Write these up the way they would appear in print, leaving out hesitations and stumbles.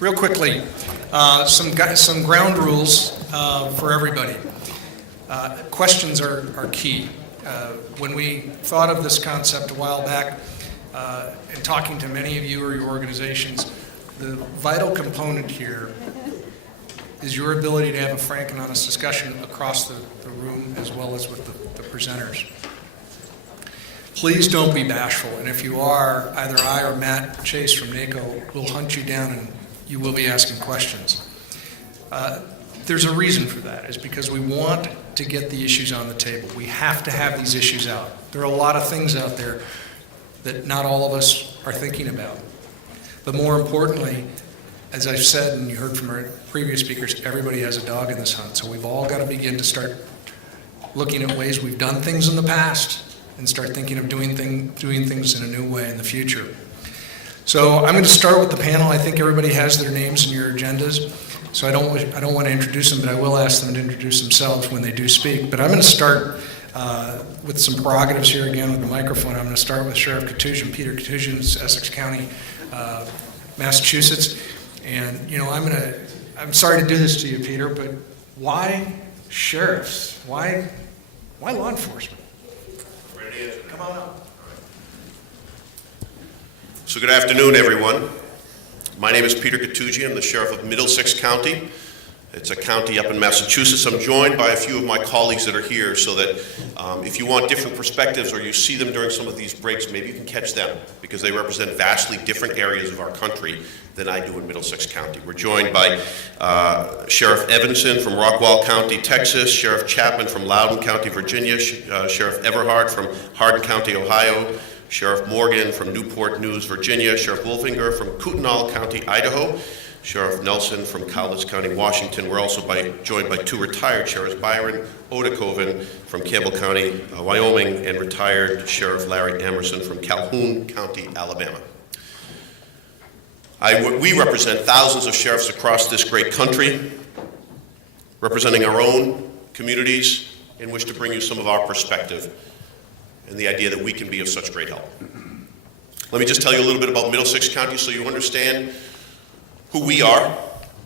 Real quickly, some ground rules for everybody. Questions are key. When we thought of this concept a while back, and talking to many of you or your organizations, the vital component here is your ability to have a frank and honest discussion across the room as well as with the presenters. Please don't be bashful, and if you are, either I or Matt Chase from NACO will hunt you down and you will be asking questions. There's a reason for that. It's because we want to get the issues on the table. We have to have these issues out. There are a lot of things out there that not all of us are thinking about. But more importantly, as I've said and you heard from our previous speakers, everybody has a dog in this hunt. So we've all got to begin to start looking at ways we've done things in the past and start thinking of doing things in a new way in the future. So I'm going to start with the panel. I think everybody has their names in your agendas. So I don't want to introduce them, but I will ask them to introduce themselves when they do speak. But I'm going to start with some prerogatives here again with the microphone. I'm going to start with Sheriff Katusian, Peter Katusian, Essex County, Massachusetts. And you know, I'm sorry to do this to you, Peter, but why sheriffs? Why law enforcement? Come on up. So good afternoon, everyone. My name is Peter Katusian. I'm the Sheriff of Middlesex County. It's a county up in Massachusetts. I'm joined by a few of my colleagues that are here so that if you want different perspectives or you see them during some of these breaks, maybe you can catch them because they represent vastly different areas of our country than I do in Middlesex County. We're joined by Sheriff Evanson from Rockwall County, Texas, Sheriff Chapman from Loudoun County, Virginia, Sheriff Everhart from Hardin County, Ohio, Sheriff Morgan from Newport News, Virginia, Sheriff Wolfinger from Kootenai County, Idaho, Sheriff Nelson from Cowlitz County, Washington. We're also joined by two retired sheriffs, Byron Odakoven from Campbell County, Wyoming, and retired Sheriff Larry Emerson from Calhoun County, Alabama. We represent thousands of sheriffs across this great country, representing our own communities, and wish to bring you some of our perspective and the idea that we can be of such great help. Let me just tell you a little bit about Middlesex County so you understand who we are.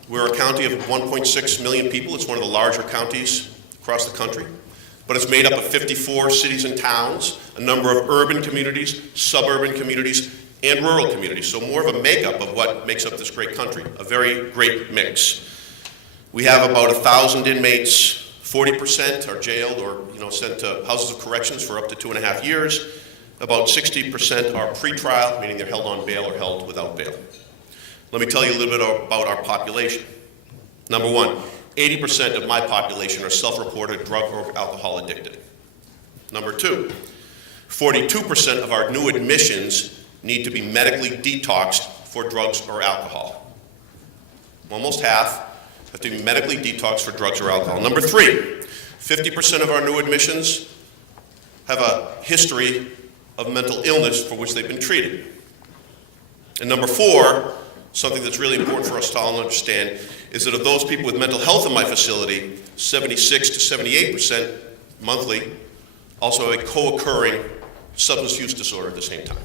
We're a county of 1.6 million people. It's one of the larger counties across the country, but it's made up of 54 cities and towns, a number of urban communities, suburban communities, and rural communities. So more of a makeup of what makes up this great country, a very great mix. We have about 1,000 inmates. 40% are jailed or sent to houses of corrections for up to 2.5 years. About 60% are pretrial, meaning they're held on bail or held without bail. Let me tell you a little bit about our population. Number one, 80% of my population are self-reported drug or alcohol addicted. Number two, 42% of our new admissions need to be medically detoxed for drugs or alcohol. Almost half have to be medically detoxed for drugs or alcohol. Number three, 50% of our new admissions have a history of mental illness for which they've been treated. And number four, something that's really important for us to all understand, is that of those people with mental health in my facility, 76 to 78% monthly also have a co-occurring substance use disorder at the same time.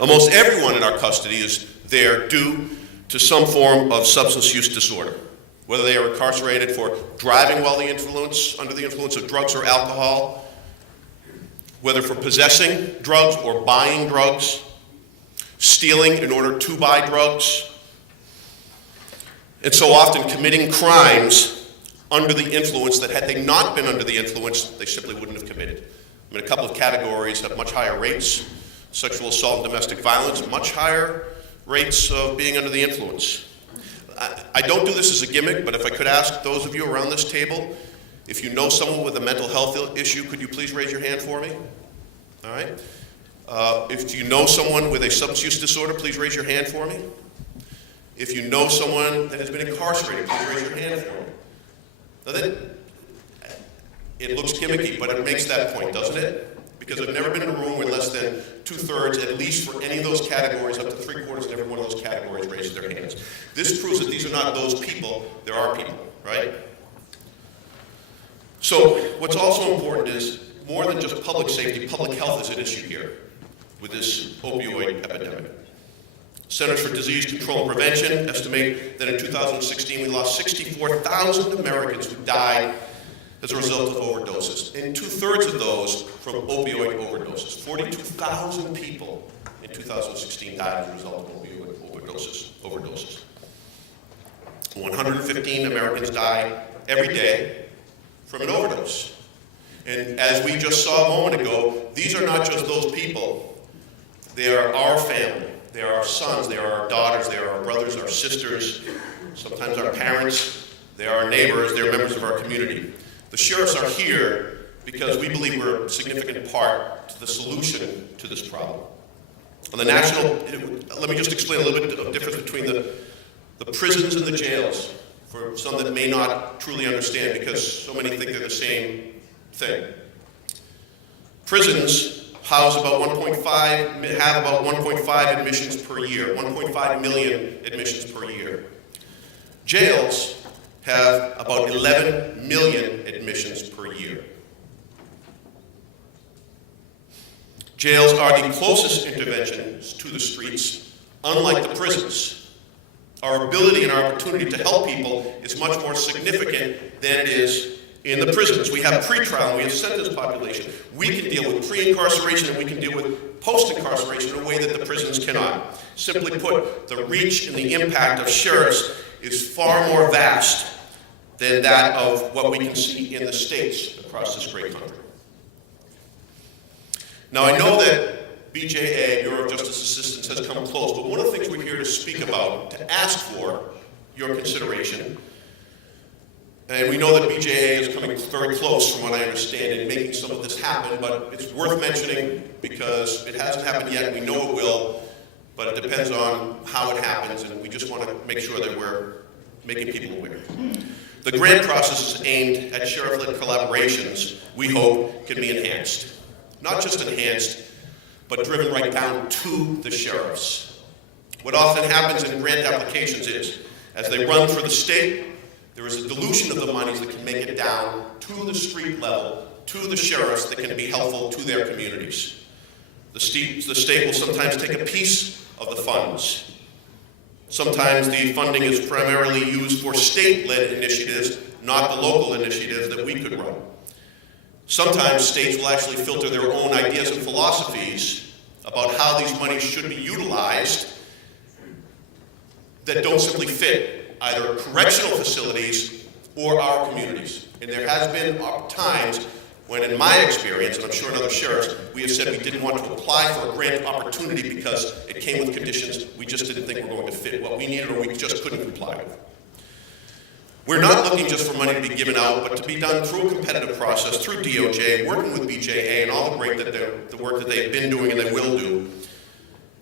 Almost everyone in our custody is there due to some form of substance use disorder, whether they are incarcerated for driving while under the influence of drugs or alcohol, whether for possessing drugs or buying drugs, stealing in order to buy drugs, and so often committing crimes under the influence that had they not been under the influence, they simply wouldn't have committed. I mean, a couple of categories have much higher rates: sexual assault and domestic violence, much higher rates of being under the influence. I don't do this as a gimmick, but if I could ask those of you around this table, if you know someone with a mental health issue, could you please raise your hand for me? All right. If you know someone with a substance use disorder, please raise your hand for me. If you know someone that has been incarcerated, please raise your hand for me. Now it looks gimmicky, but it makes that point, doesn't it? Because I've never been in a room where less than 2/3, at least for any of those categories, up to 3/4 of every one of those categories raises their hands. This proves that these are not those people, there are people, right? So what's also important is, more than just public safety, public health is an issue here with this opioid epidemic. Centers for Disease Control and Prevention estimate that in 2016 we lost 64,000 Americans who died as a result of overdoses, and 2/3 of those from opioid overdoses. 42,000 people in 2016 died as a result of opioid overdoses. 115 Americans die every day from an overdose. And as we just saw a moment ago, these are not just those people. They are our family. They are our sons. They are our daughters. They are our brothers, our sisters, sometimes our parents. They are our neighbors. They are members of our community. The sheriffs are here because we believe we're a significant part to the solution to this problem. On the national, let me just explain a little bit of difference between the prisons and the jails, for some that may not truly understand, because so many think they're the same thing. Prisons have about 1.5 admissions per year, 1.5 million admissions per year. Jails have about 11 million admissions per year. Jails are the closest interventions to the streets, unlike the prisons. Our ability and our opportunity to help people is much more significant than it is in the prisons. We have pretrial and we have sentence population. We can deal with pre-incarceration and we can deal with post-incarceration in a way that the prisons cannot. Simply put, the reach and the impact of sheriffs is far more vast than that of what we can see in the states across this great country. Now, I know that BJA, Bureau of Justice Assistance, has come close, but one of the things we're here to speak about, to ask for your consideration, and we know that BJA is coming very close, from what I understand, in making some of this happen, but it's worth mentioning because it hasn't happened yet. We know it will, but it depends on how it happens, and we just want to make sure that we're making people aware. The grant process is aimed at sheriff-led collaborations we hope can be enhanced. Not just enhanced, but driven right down to the sheriffs. What often happens in grant applications is, as they run for the state, there is a dilution of the monies that can make it down to the street level, to the sheriffs that can be helpful to their communities. The state will sometimes take a piece of the funds. Sometimes the funding is primarily used for state-led initiatives, not the local initiatives that we could run. Sometimes states will actually filter their own ideas and philosophies about how these monies should be utilized that don't simply fit either correctional facilities or our communities. And there has been times when, in my experience, and I'm sure in other sheriffs, we have said we didn't want to apply for a grant opportunity because it came with conditions we just didn't think were going to fit what we needed or we just couldn't comply with. We're not looking just for money to be given out, but to be done through a competitive process, through DOJ, working with BJA, and all the work that they've been doing and they will do.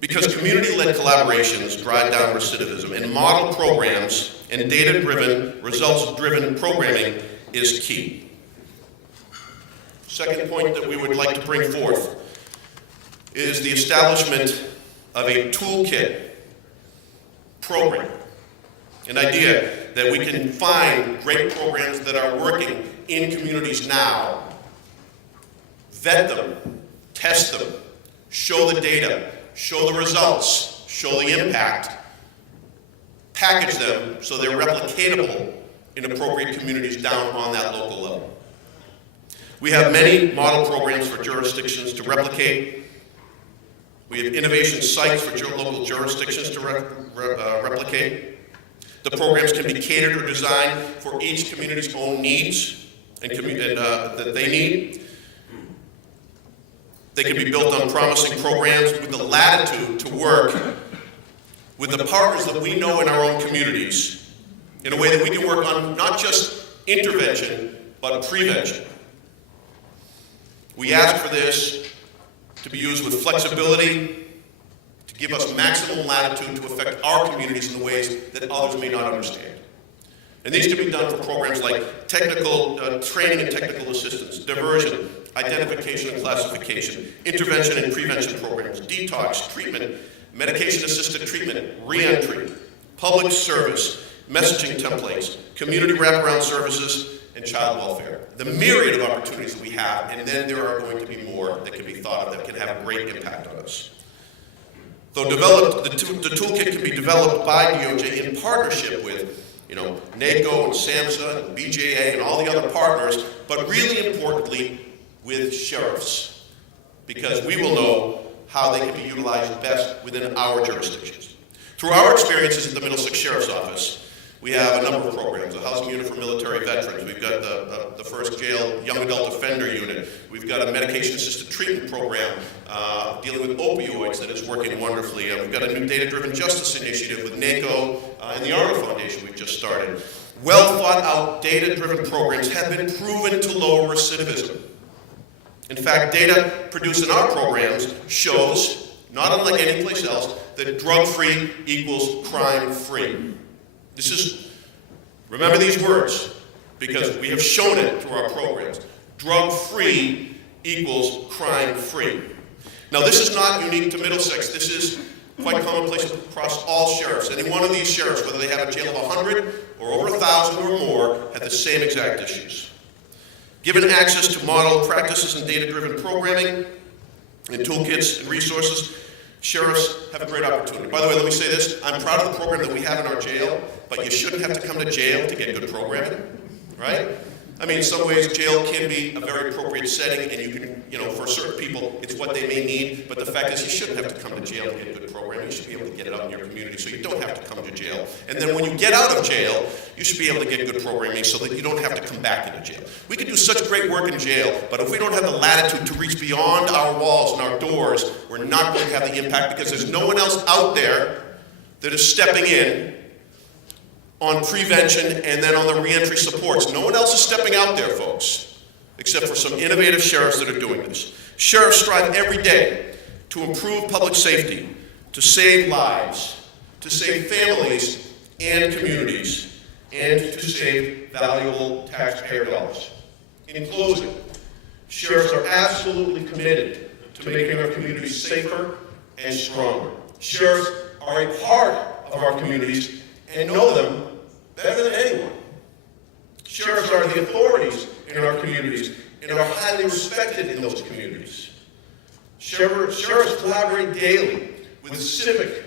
Because community-led collaborations drive down recidivism, and model programs and data-driven, results-driven programming is key. Second point that we would like to bring forth is the establishment of a toolkit program, an idea that we can find great programs that are working in communities now, vet them, test them, show the data, show the results, show the impact, package them so they're replicatable in appropriate communities down on that local level. We have many model programs for jurisdictions to replicate. We have innovation sites for local jurisdictions to replicate. The programs can be catered or designed for each community's own needs and that they need. They can be built on promising programs with the latitude to work with the partners that we know in our own communities in a way that we can work on not just intervention, but prevention. We ask for this to be used with flexibility, to give us maximum latitude to affect our communities in the ways that others may not understand. And these can be done for programs like technical training and technical assistance, diversion, identification and classification, intervention and prevention programs, detox, treatment, medication-assisted treatment, reentry, public service, messaging templates, community wraparound services, and child welfare. The myriad of opportunities that we have, and then there are going to be more that can be thought of that can have a great impact on us. Though developed, the toolkit can be developed by DOJ in partnership with, NACO and SAMHSA and BJA and all the other partners, but really importantly, with sheriffs, because we will know how they can be utilized best within our jurisdictions. Through our experiences at the Middlesex Sheriff's Office, we have a number of programs, the Housing Unit for Military Veterans, we've got the first jail young adult offender unit, we've got a medication-assisted treatment program dealing with opioids that is working wonderfully. We've got a new data-driven justice initiative with NACO and the Arnold Foundation we've just started. Well-thought-out data-driven programs have been proven to lower recidivism. In fact, data produced in our programs shows, not unlike any place else, that drug-free equals crime-free. Remember these words, because we have shown it through our programs. Drug-free equals crime-free. Now, this is not unique to Middlesex. This is quite commonplace across all sheriffs. Any one of these sheriffs, whether they have a jail of 100 or over 1,000 or more, have the same exact issues. Given access to model practices and data-driven programming and toolkits and resources, sheriffs have a great opportunity. By the way, let me say this. I'm proud of the program that we have in our jail, but you shouldn't have to come to jail to get good programming, right? I mean, in some ways, jail can be a very appropriate setting, and you can, for certain people, it's what they may need, but the fact is you shouldn't have to come to jail to get good programming. You should be able to get it out in your community so you don't have to come to jail. And then when you get out of jail, you should be able to get good programming so that you don't have to come back into jail. We can do such great work in jail, but if we don't have the latitude to reach beyond our walls and our doors, we're not going to have the impact because there's no one else out there that is stepping in on prevention and then on the reentry supports. No one else is stepping out there, folks, except for some innovative sheriffs that are doing this. Sheriffs strive every day to improve public safety, to save lives, to save families and communities, and to save valuable taxpayer dollars. In closing, sheriffs are absolutely committed to making our communities safer and stronger. Sheriffs are a part of our communities and know them better than anyone. Sheriffs are the authorities in our communities and are highly respected in those communities. Sheriffs collaborate daily with civic,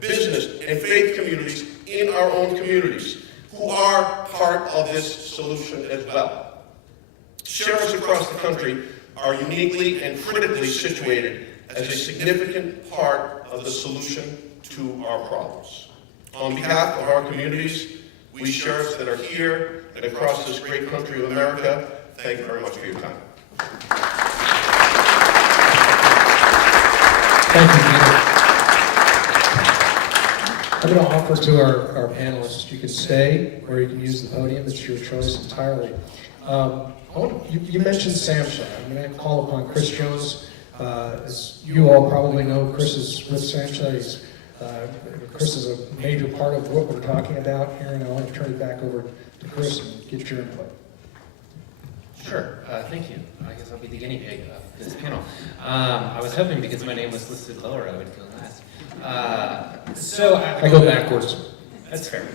business, and faith communities in our own communities who are part of this solution as well. Sheriffs across the country are uniquely and critically situated as a significant part of the solution to our problems. On behalf of our communities, we sheriffs that are here and across this great country of America, thank you very much for your time. Thank you, Peter. I'm going to offer to our panelists, you can stay or you can use the podium. It's your choice entirely. You mentioned SAMHSA. I'm going to call upon Chris Jones. As you all probably know, Chris is with SAMHSA. Chris is a major part of what we're talking about here, and I want to turn it back over to Chris and get your input. Sure, thank you. I guess I'll be the guinea pig of this panel. I was hoping because my name was listed lower, I would feel last. I go backwards. That's fair.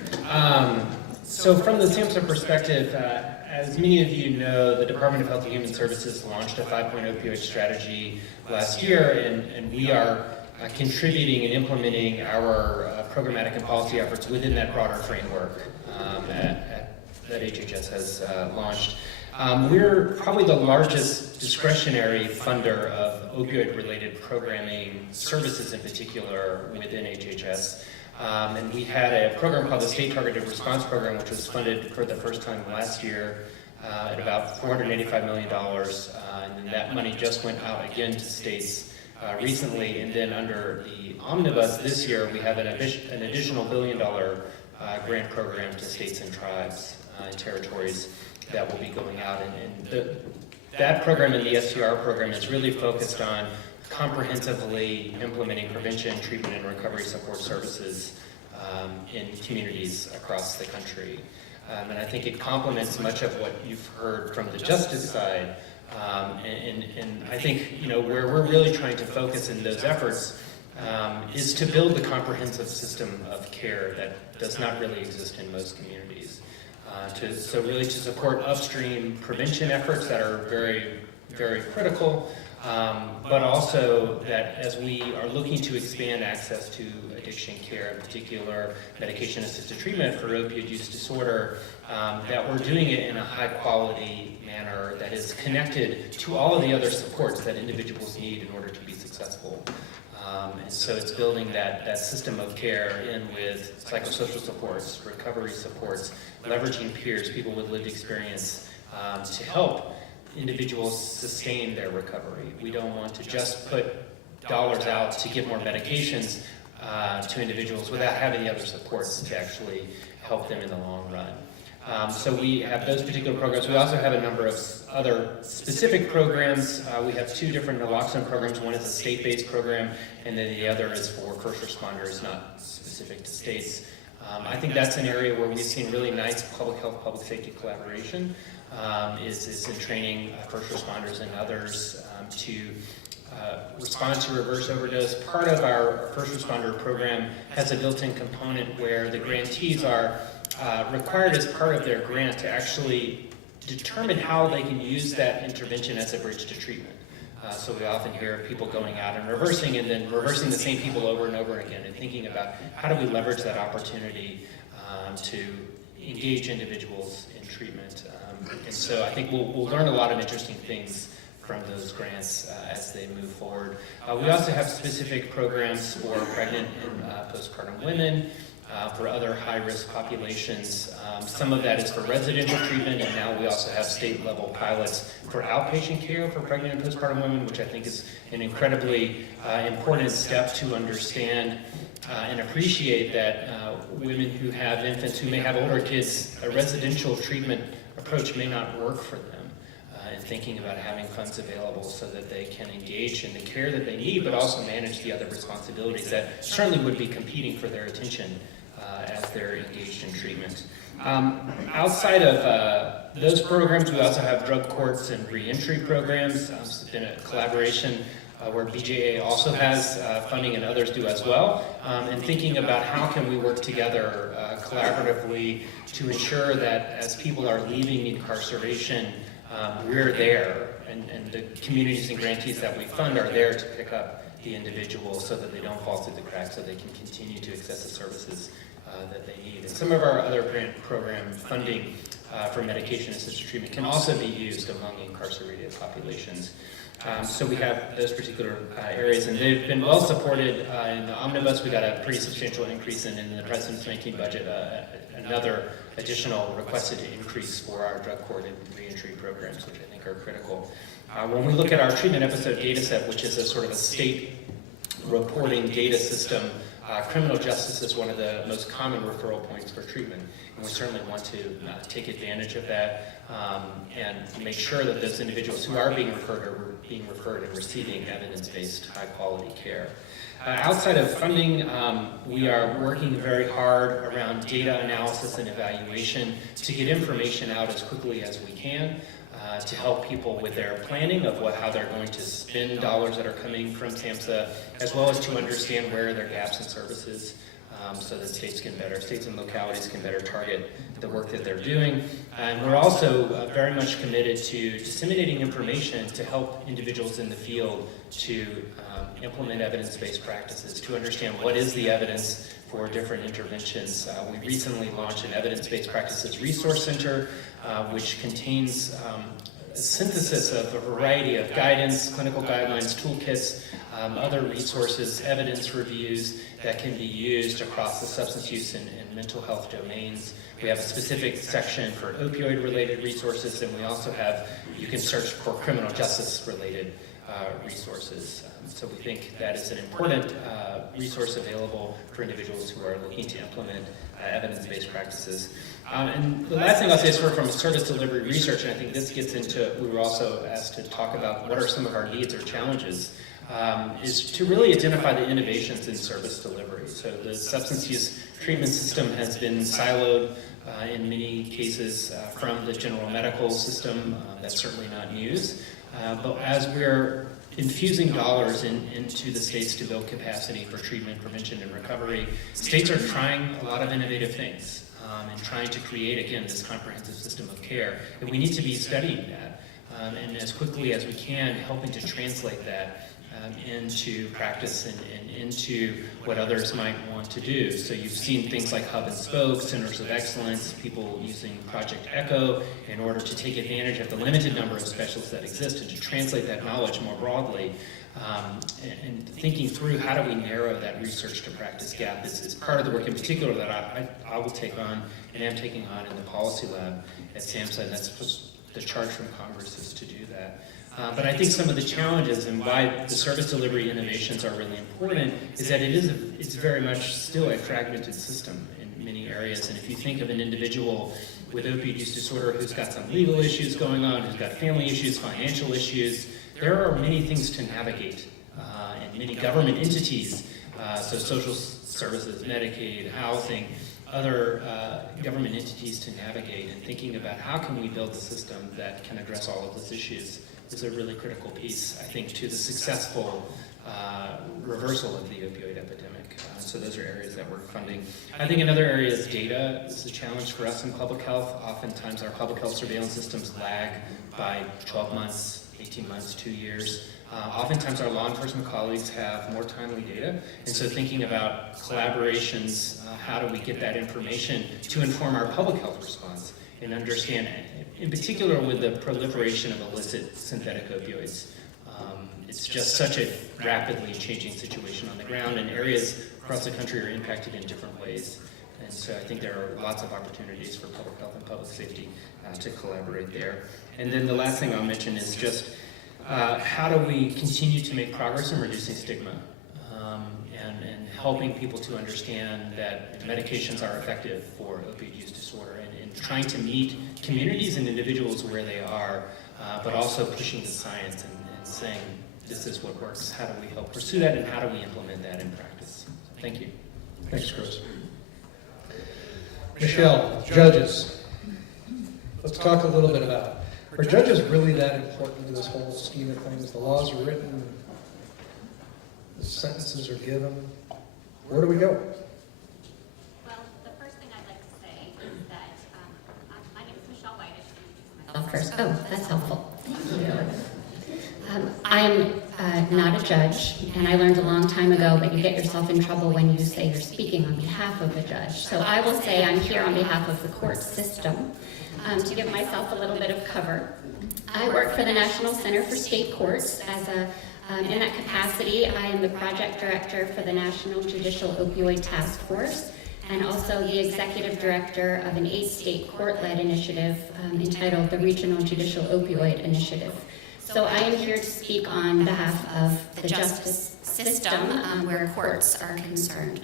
So from the SAMHSA perspective, as many of you know, the Department of Health and Human Services launched a 5-point opioid strategy last year, and we are contributing and implementing our programmatic and policy efforts within that broader framework that HHS has launched. We're probably the largest discretionary funder of opioid-related programming services in particular within HHS. And we had a program called the State Targeted Response Program, which was funded for the first time last year at about $485 million. And then that money just went out again to states recently, and then under the omnibus this year, we have an additional $1 billion grant program to states and tribes and territories that will be going out. And that program and the STR program is really focused on comprehensively implementing prevention, treatment, and recovery support services in communities across the country. And I think it complements much of what you've heard from the justice side. And I think, where we're really trying to focus in those efforts is to build the comprehensive system of care that does not really exist in most communities. So really to support upstream prevention efforts that are very, very critical, but also that as we are looking to expand access to addiction care, in particular medication-assisted treatment for opioid use disorder, that we're doing it in a high-quality manner that is connected to all of the other supports that individuals need in order to be successful. And so it's building that system of care in with psychosocial supports, recovery supports, leveraging peers, people with lived experience, to help individuals sustain their recovery. We don't want to just put dollars out to give more medications to individuals without having the other supports to actually help them in the long run. So we have those particular programs. We also have a number of other specific programs. We have two different naloxone programs. One is a state-based program, and then the other is for first responders, not specific to states. I think that's an area where we've seen really nice public health, public safety collaboration, is in training first responders and others to respond to reverse overdose. Part of our first responder program has a built-in component where the grantees are required as part of their grant to actually determine how they can use that intervention as a bridge to treatment. So we often hear people going out and then reversing the same people over and over again, and thinking about how do we leverage that opportunity to engage individuals in treatment. And so I think we'll learn a lot of interesting things from those grants as they move forward. We also have specific programs for pregnant and postpartum women, for other high-risk populations. Some of that is for residential treatment, and now we also have state-level pilots for outpatient care for pregnant and postpartum women, which I think is an incredibly important step to understand and appreciate that women who have infants, who may have older kids, a residential treatment approach may not work for them. And thinking about having funds available so that they can engage in the care that they need, but also manage the other responsibilities that certainly would be competing for their attention as they're engaged in treatment. Outside of those programs, we also have drug courts and reentry programs. It's been a collaboration where BJA also has funding, and others do as well, and thinking about how can we work together collaboratively to ensure that as people are leaving incarceration, we're there, and the communities and grantees that we fund are there to pick up the individuals so that they don't fall through the cracks, so they can continue to access the services that they need. And some of our other grant program funding for medication-assisted treatment can also be used among incarcerated populations. So we have those particular areas, and they've been well supported in the omnibus. We got a pretty substantial increase in the President's 19 budget, another additional requested increase for our drug court and reentry programs, which I think are critical. When we look at our treatment episode data set, which is a sort of a state reporting data system, criminal justice is one of the most common referral points for treatment, and we certainly want to take advantage of that and make sure that those individuals who are being referred and receiving evidence-based, high-quality care. Outside of funding, we are working very hard around data analysis and evaluation to get information out as quickly as we can to help people with their planning of how they're going to spend dollars that are coming from SAMHSA, as well as to understand where there are gaps in services so that states and localities can better target the work that they're doing. And we're also very much committed to disseminating information to help individuals in the field to implement evidence-based practices, to understand what is the evidence for different interventions. We recently launched an evidence-based practices resource center, which contains a synthesis of a variety of guidance, clinical guidelines, toolkits, other resources, evidence reviews that can be used across the substance use and mental health domains. We have a specific section for opioid-related resources, and we also have, you can search for criminal justice-related resources. So we think that is an important resource available for individuals who are looking to implement evidence-based practices. And the last thing I'll say is from a service delivery research, and I think this gets into, we were also asked to talk about what are some of our needs or challenges, is to really identify the innovations in service delivery. So the substance use treatment system has been siloed in many cases from the general medical system. That's certainly not news. But as we're infusing dollars into the states to build capacity for treatment, prevention, and recovery, states are trying a lot of innovative things and trying to create, again, this comprehensive system of care. And we need to be studying that and as quickly as we can, helping to translate that into practice and into what others might want to do. So you've seen things like hub and spoke, centers of excellence, people using Project Echo in order to take advantage of the limited number of specialists that exist and to translate that knowledge more broadly. And thinking through how do we narrow that research to practice gap is part of the work in particular that I will take on and am taking on in the policy lab at SAMHSA, and that's the charge from Congress is to do that. But I think some of the challenges and why the service delivery innovations are really important is that it's very much still a fragmented system in many areas. And if you think of an individual with opioid use disorder who's got some legal issues going on, who's got family issues, financial issues, there are many things to navigate and many government entities, so social services, Medicaid, housing, other government entities to navigate, and thinking about how can we build a system that can address all of those issues is a really critical piece, I think, to the successful reversal of the opioid epidemic. So those are areas that we're funding. I think another area is data. This is a challenge for us in public health. Oftentimes our public health surveillance systems lag by 12 months, 18 months, 2 years. Oftentimes our law enforcement colleagues have more timely data, and so thinking about collaborations, how do we get that information to inform our public health response and understand, in particular with the proliferation of illicit synthetic opioids. It's just such a rapidly changing situation on the ground, and areas across the country are impacted in different ways. And so I think there are lots of opportunities for public health and public safety to collaborate there. And then the last thing I'll mention is just how do we continue to make progress in reducing stigma and helping people to understand that medications are effective for opioid use disorder, and trying to meet communities and individuals where they are, but also pushing the science and saying, this is what works. How do we help pursue that, and how do we implement that in practice? Thank you. Thanks, Chris. Michelle, judges. Let's talk a little bit about, are judges really that important to this whole scheme of things? The laws are written, the sentences are given. Where do we go? Well, the first thing I'd like to say is that my name is Michelle White. I should introduce myself first. Oh, that's helpful. Thank you. I'm not a judge, and I learned a long time ago that you get yourself in trouble when you say you're speaking on behalf of a judge. So I will say I'm here on behalf of the court system to give myself a little bit of cover. I work for the National Center for State Courts as in that capacity. I am the project director for the National Judicial Opioid Task Force, and also the executive director of an 8-state court-led initiative entitled the Regional Judicial Opioid Initiative. So I am here to speak on behalf of the justice system where courts are concerned.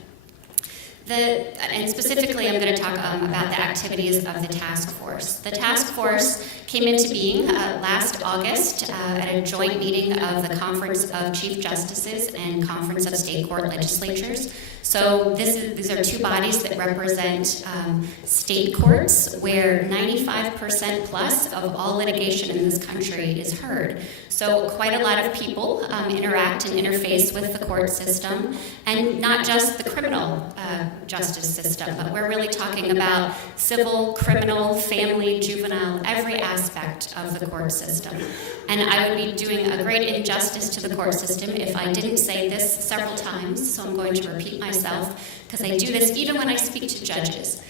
And specifically, I'm going to talk about the activities of the task force. The task force came into being last August at a joint meeting of the Conference of Chief Justices and Conference of State Court Legislatures. So these are two bodies that represent state courts, where 95% plus of all litigation in this country is heard. So quite a lot of people interact and interface with the court system, and not just the criminal justice system, but we're really talking about civil, criminal, family, juvenile, every aspect of the court system. And I would be doing a great injustice to the court system if I didn't say this several times, so I'm going to repeat myself, because I do this even when I speak to judges.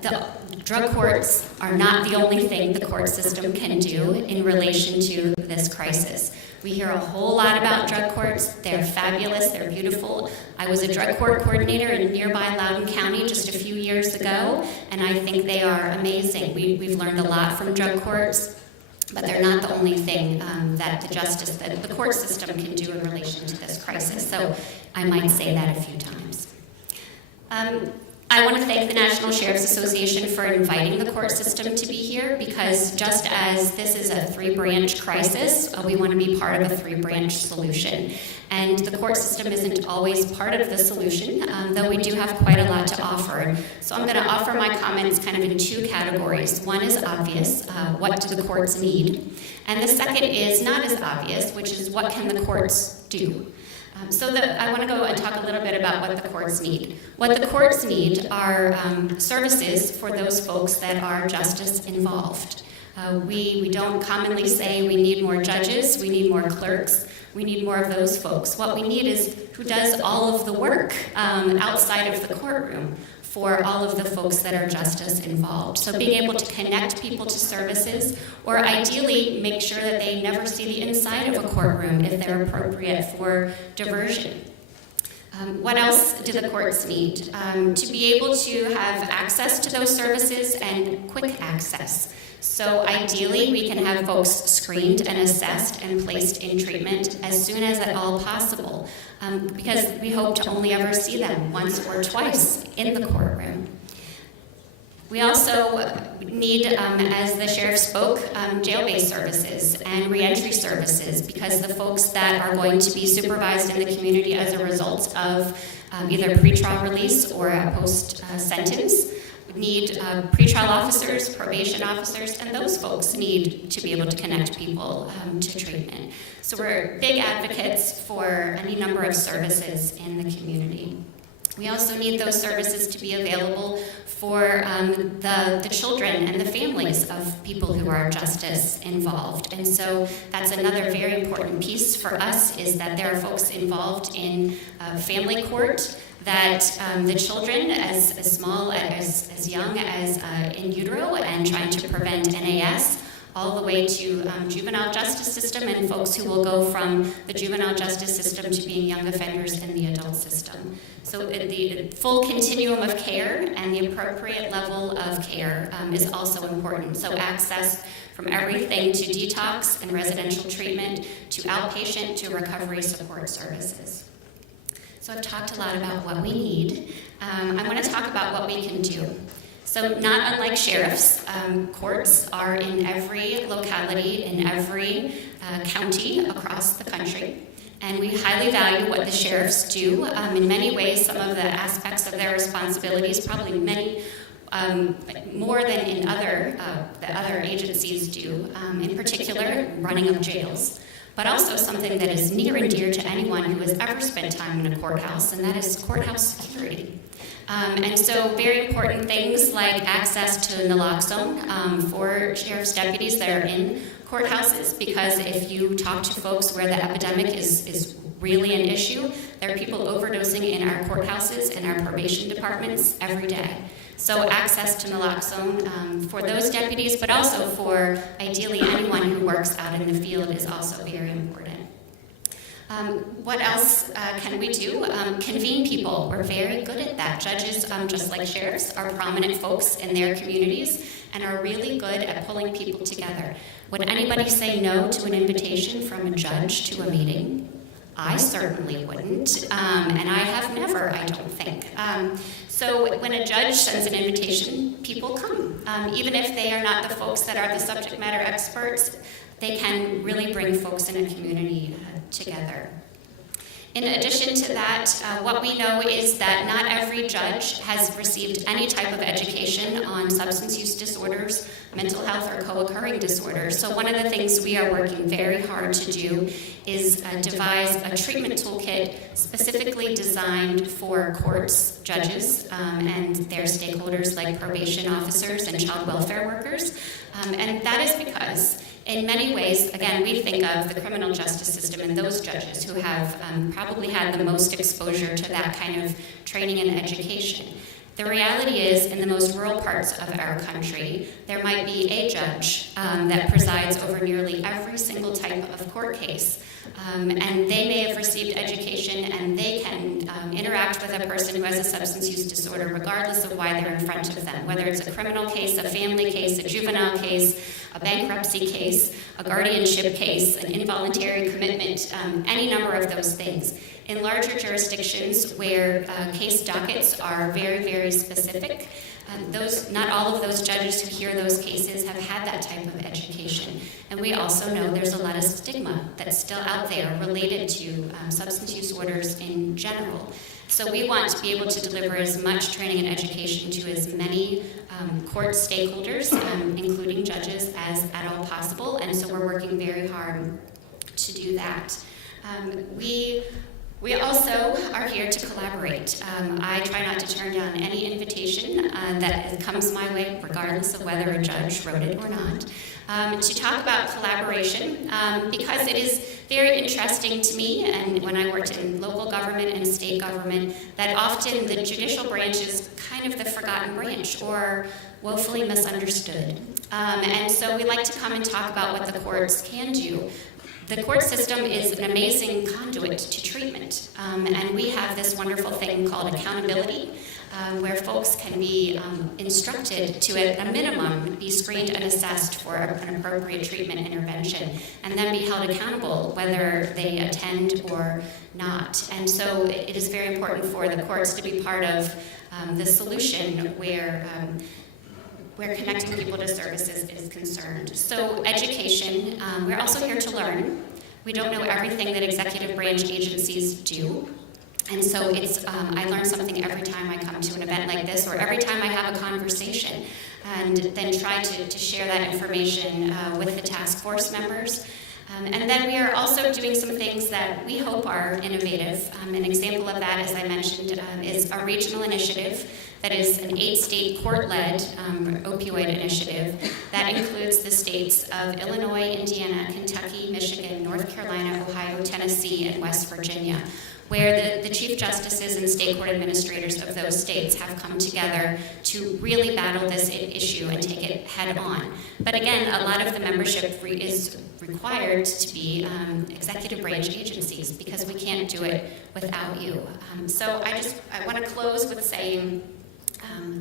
The drug courts are not the only thing the court system can do in relation to this crisis. We hear a whole lot about drug courts. They're fabulous, they're beautiful. I was a drug court coordinator in nearby Loudoun County just a few years ago, and I think they are amazing. We've learned a lot from drug courts, but they're not the only thing that the court system can do in relation to this crisis. So I might say that a few times. I want to thank the National Sheriff's Association for inviting the court system to be here, because just as this is a 3-branch crisis, we want to be part of a 3-branch solution. And the court system isn't always part of the solution, though we do have quite a lot to offer. So I'm going to offer my comments kind of in 2 categories. One is obvious, what do the courts need? And the second is not as obvious, which is what can the courts do? I want to go and talk a little bit about what the courts need. What the courts need are services for those folks that are justice involved. We don't commonly say we need more judges, we need more clerks, we need more of those folks. What we need is who does all of the work outside of the courtroom for all of the folks that are justice involved. So being able to connect people to services, or ideally make sure that they never see the inside of a courtroom if they're appropriate for diversion. What else do the courts need? To be able to have access to those services and quick access. So ideally, we can have folks screened and assessed and placed in treatment as soon as at all possible, because we hope to only ever see them once or twice in the courtroom. We also need, as the sheriff spoke, jail-based services and reentry services, because the folks that are going to be supervised in the community as a result of either pretrial release or a post-sentence need pretrial officers, probation officers, and those folks need to be able to connect people to treatment. So we're big advocates for any number of services in the community. We also need those services to be available for the children and the families of people who are justice involved. And so that's another very important piece for us, is that there are folks involved in family court, that the children as small, as young as in utero and trying to prevent NAS, all the way to juvenile justice system, and folks who will go from the juvenile justice system to being young offenders in the adult system. So the full continuum of care and the appropriate level of care is also important. So access from everything to detox and residential treatment to outpatient to recovery support services. So I've talked a lot about what we need. I want to talk about what we can do. So not unlike sheriffs, courts are in every locality, in every county across the country. And we highly value what the sheriffs do. In many ways, some of the aspects of their responsibilities, probably many more than in the other agencies do, in particular, running of jails. But also something that is near and dear to anyone who has ever spent time in a courthouse, and that is courthouse security. And so very important things like access to naloxone for sheriff's deputies that are in courthouses, because if you talk to folks where the epidemic is really an issue, there are people overdosing in our courthouses and our probation departments every day. So access to naloxone for those deputies, but also for ideally anyone who works out in the field, is also very important. What else can we do? Convene people. We're very good at that. Judges, just like sheriffs, are prominent folks in their communities and are really good at pulling people together. Would anybody say no to an invitation from a judge to a meeting? I certainly wouldn't, and I have never, I don't think. So when a judge sends an invitation, people come. Even if they are not the folks that are the subject matter experts, they can really bring folks in a community together. In addition to that, what we know is that not every judge has received any type of education on substance use disorders, mental health, or co-occurring disorders. So one of the things we are working very hard to do is devise a treatment toolkit specifically designed for courts, judges, and their stakeholders like probation officers and child welfare workers. And that is because in many ways, again, we think of the criminal justice system and those judges who have probably had the most exposure to that kind of training and education. The reality is, in the most rural parts of our country, there might be a judge that presides over nearly every single type of court case. And they may have received education, and they can interact with a person who has a substance use disorder regardless of why they're in front of them, whether it's a criminal case, a family case, a juvenile case, a bankruptcy case, a guardianship case, an involuntary commitment, any number of those things. In larger jurisdictions where case dockets are very, very specific, not all of those judges who hear those cases have had that type of education. And we also know there's a lot of stigma that's still out there related to substance use disorders in general. So we want to be able to deliver as much training and education to as many court stakeholders, including judges, as at all possible. And so we're working very hard to do that. We also are here to collaborate. I try not to turn down any invitation that comes my way, regardless of whether a judge wrote it or not, to talk about collaboration, because it is very interesting to me, and when I worked in local government and state government, that often the judicial branch is kind of the forgotten branch or woefully misunderstood. And so we like to come and talk about what the courts can do. The court system is an amazing conduit to treatment, and we have this wonderful thing called accountability, where folks can be instructed to, at a minimum, be screened and assessed for an appropriate treatment intervention, and then be held accountable whether they attend or not. And so it is very important for the courts to be part of the solution where connecting people to services is concerned. So education, we're also here to learn. We don't know everything that executive branch agencies do. And so it's, I learn something every time I come to an event like this, or every time I have a conversation, and then try to share that information with the task force members. And then we are also doing some things that we hope are innovative. An example of that, as I mentioned, is our regional initiative that is an 8-state court-led opioid initiative that includes the states of Illinois, Indiana, Kentucky, Michigan, North Carolina, Ohio, Tennessee, and West Virginia, where the chief justices and state court administrators of those states have come together to really battle this issue and take it head on. But again, a lot of the membership is required to be executive branch agencies because we can't do it without you. So I want to close with saying,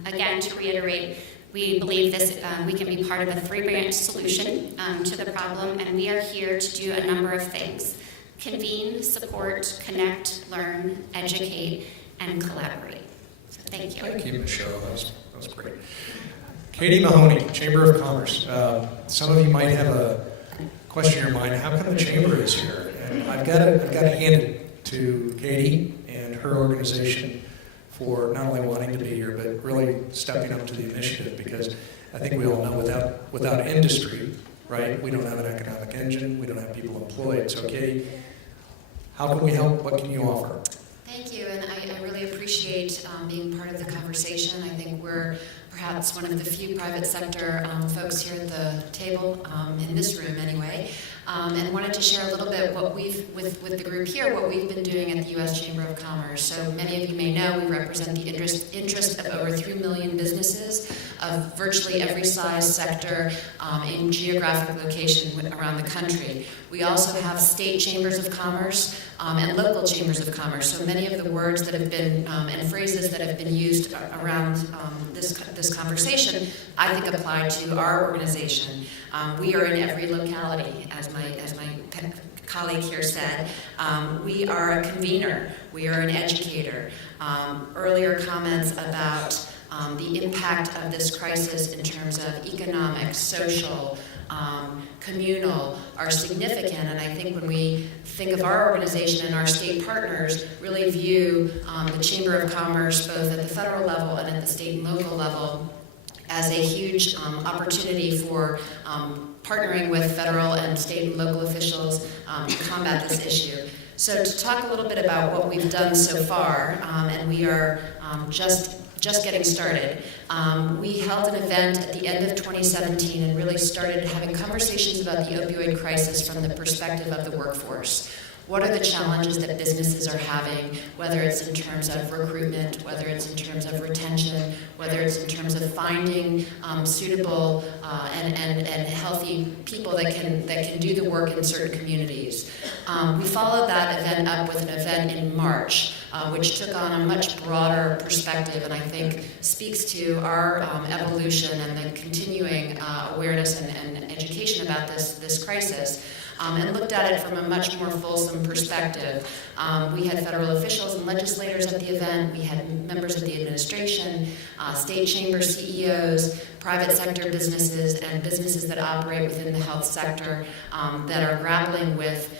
again, to reiterate, we believe this we can be part of a 3-branch solution to the problem, and we are here to do a number of things. Convene, support, connect, learn, educate, and collaborate. So thank you. Thank you, Michelle. That was great. Katie Mahoney, Chamber of Commerce. Some of you might have a question in your mind, how come the Chamber is here? And I've got to hand it to Katie and her organization for not only wanting to be here, but really stepping up to the initiative, because I think we all know without industry, right, we don't have an economic engine, we don't have people employed. So Katie, how can we help? What can you offer? Thank you, and I really appreciate being part of the conversation. I think we're perhaps one of the few private sector folks here at the table, in this room anyway, and wanted to share a little bit what with the group here, what we've been doing at the U.S. Chamber of Commerce. So many of you may know we represent the interest of over 3 million businesses of virtually every size sector in geographic location around the country. We also have state chambers of commerce and local chambers of commerce. So many of the words that have been and phrases that have been used around this conversation, I think apply to our organization. We are in every locality, as my colleague here said. We are a convener. We are an educator. Earlier comments about the impact of this crisis in terms of economic, social, communal are significant, and I think when we think of our organization and our state partners, really view the Chamber of Commerce both at the federal level and at the state and local level as a huge opportunity for partnering with federal and state and local officials to combat this issue. So to talk a little bit about what we've done so far, and we are just getting started. We held an event at the end of 2017 and really started having conversations about the opioid crisis from the perspective of the workforce. What are the challenges that businesses are having, whether it's in terms of recruitment, whether it's in terms of retention, whether it's in terms of finding suitable and healthy people that can do the work in certain communities. We followed that event up with an event in March, which took on a much broader perspective and I think speaks to our evolution and the continuing awareness and education about this crisis. And looked at it from a much more fulsome perspective. We had federal officials and legislators at the event. We had members of the administration, state chamber CEOs, private sector businesses, and businesses that operate within the health sector that are grappling with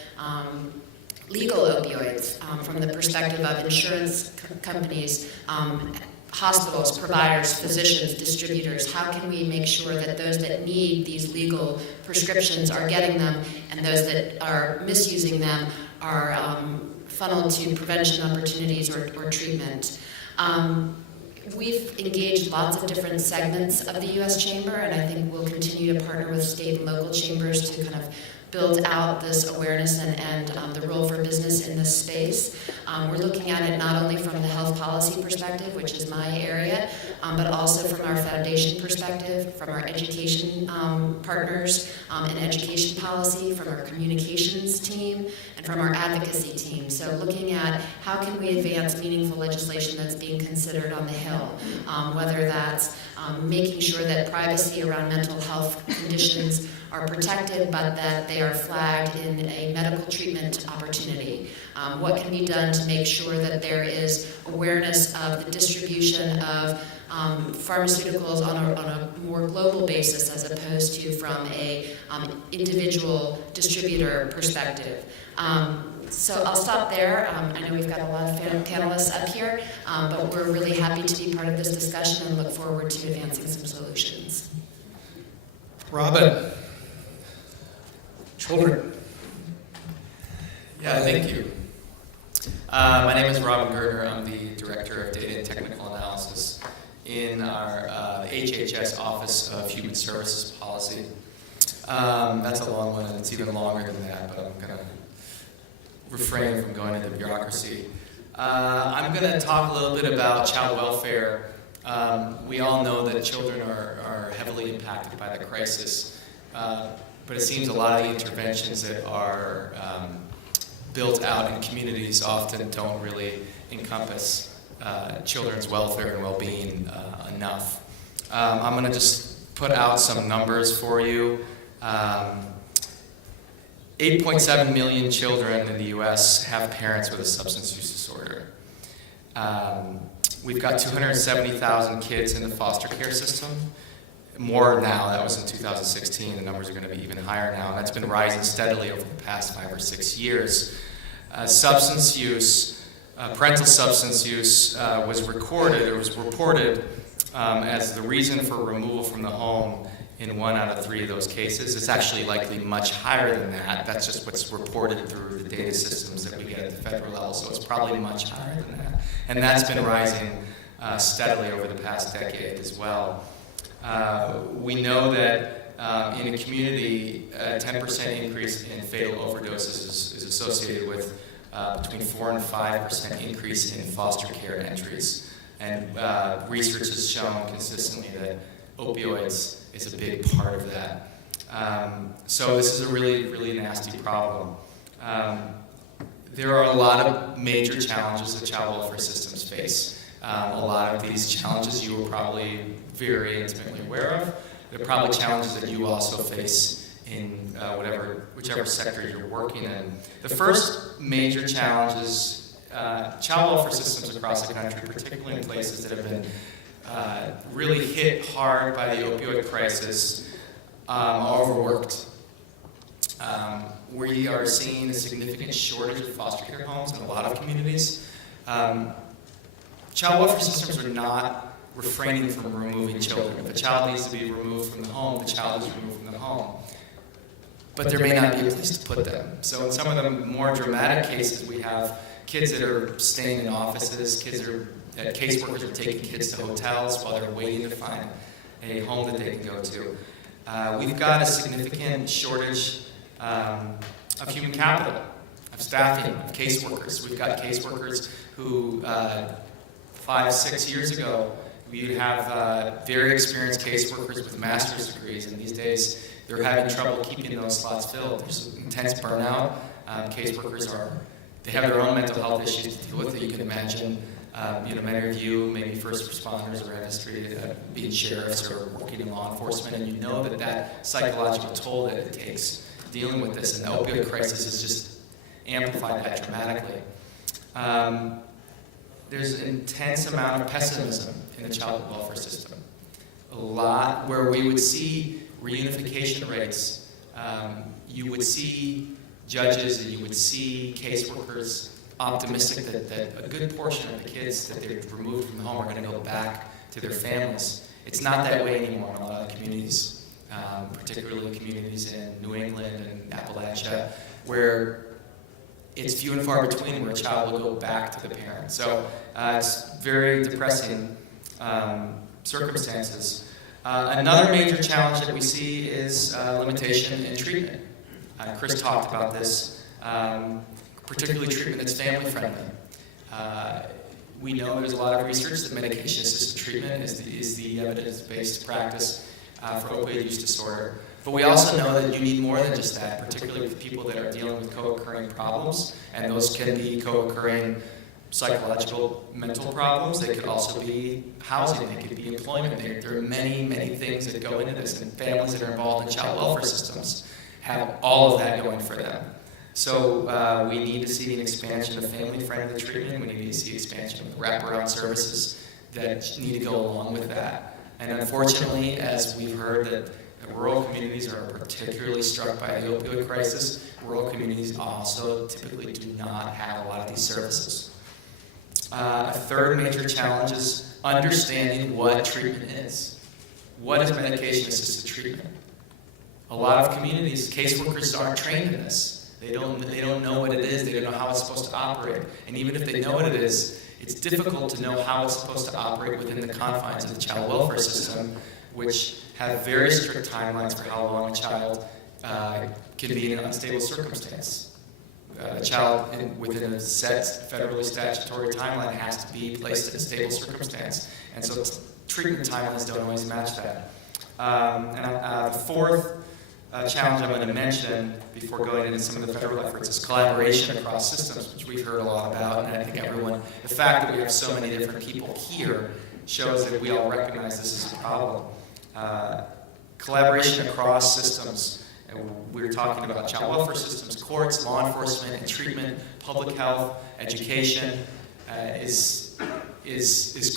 legal opioids from the perspective of insurance companies, hospitals, providers, physicians, distributors. How can we make sure that those that need these legal prescriptions are getting them, and those that are misusing them are funneled to prevention opportunities or treatment. We've engaged lots of different segments of the U.S. Chamber, and I think we'll continue to partner with state and local chambers to kind of build out this awareness and the role for business in this space. We're looking at it not only from the health policy perspective, which is my area, but also from our foundation perspective, from our education partners and education policy, from our communications team, and from our advocacy team. So looking at how can we advance meaningful legislation that's being considered on the Hill, whether that's making sure that privacy around mental health conditions are protected, but that they are flagged in a medical treatment opportunity. What can be done to make sure that there is awareness of the distribution of pharmaceuticals on a more global basis as opposed to from a individual distributor perspective. So I'll stop there. I know we've got a lot of panelists up here, but we're really happy to be part of this discussion and look forward to advancing some solutions. Robin, children. Yeah, thank you. My name is Robin Gertner. I'm the Director of Data and Technical Analysis in our HHS Office of Human Services Policy. That's a long one, and it's even longer than that, but I'm going to refrain from going into bureaucracy. I'm going to talk a little bit about child welfare. We all know that children are heavily impacted by the crisis, but it seems a lot of the interventions that are built out in communities often don't really encompass children's welfare and well-being enough. I'm going to just put out some numbers for you. 8.7 million children in the U.S. have parents with a substance use disorder. We've got 270,000 kids in the foster care system. More now, that was in 2016. The numbers are going to be even higher now, and that's been rising steadily over the past 5 or 6 years. Substance use, parental substance use was reported as the reason for removal from the home in 1 out of 3 of those cases. It's actually likely much higher than that. That's just what's reported through the data systems that we get at the federal level, so it's probably much higher than that. And that's been rising steadily over the past decade as well. We know that in a community, a 10% increase in fatal overdoses is associated with between 4 and 5% increase in foster care entries. And research has shown consistently that opioids is a big part of that. So this is a really, really nasty problem. There are a lot of major challenges that child welfare systems face. A lot of these challenges you are probably very intimately aware of. They're probably challenges that you also face in whichever sector you're working in. The first major challenge is child welfare systems across the country, particularly in places that have been really hit hard by the opioid crisis, are overworked. We are seeing a significant shortage of foster care homes in a lot of communities. Child welfare systems are not refraining from removing children. If a child needs to be removed from the home, the child is removed from the home. But there may not be a place to put them. So in some of the more dramatic cases, we have kids that are staying in offices, caseworkers are taking kids to hotels while they're waiting to find a home that they can go to. We've got a significant shortage of human capital, of staffing, of caseworkers. We've got caseworkers who 5, 6 years ago, we'd have very experienced caseworkers with master's degrees, and these days they're having trouble keeping those slots filled. There's intense burnout. Caseworkers they have their own mental health issues to deal with that you can imagine. Many of you, maybe first responders or industry, being sheriffs or working in law enforcement, and you know that psychological toll that it takes dealing with this, and the opioid crisis has just amplified that dramatically. There's an intense amount of pessimism in the child welfare system. A lot where we would see reunification rates, you would see judges and you would see caseworkers optimistic that a good portion of the kids that they're removed from the home are going to go back to their families. It's not that way anymore in a lot of communities, particularly communities in New England and Appalachia, where it's few and far between where a child will go back to the parent. So it's very depressing circumstances. Another major challenge that we see is limitation in treatment. Chris talked about this, particularly treatment that's family friendly. We know there's a lot of research that medication-assisted treatment is the evidence-based practice for opioid use disorder. But we also know that you need more than just that, particularly with people that are dealing with co-occurring problems, and those can be co-occurring psychological, mental problems. They could also be housing, they could be employment. There are many, many things that go into this, and families that are involved in child welfare systems have all of that going for them. So we need to see an expansion of family-friendly treatment. We need to see expansion of wraparound services that need to go along with that. And unfortunately, as we've heard, that rural communities are particularly struck by the opioid crisis. Rural communities also typically do not have a lot of these services. A third major challenge is understanding what treatment is. What is medication-assisted treatment? A lot of communities, caseworkers aren't trained in this. They don't know what it is. They don't know how it's supposed to operate. And even if they know what it is, it's difficult to know how it's supposed to operate within the confines of the child welfare system, which have very strict timelines for how long a child can be in an unstable circumstance. A child within a set federally statutory timeline has to be placed in a stable circumstance. And so treatment timelines don't always match that. The fourth challenge I'm going to mention before going into some of the federal efforts is collaboration across systems, which we've heard a lot about, and I think the fact that we have so many different people here shows that we all recognize this as a problem. Collaboration across systems, and we're talking about child welfare systems, courts, law enforcement, and treatment, public health, education, is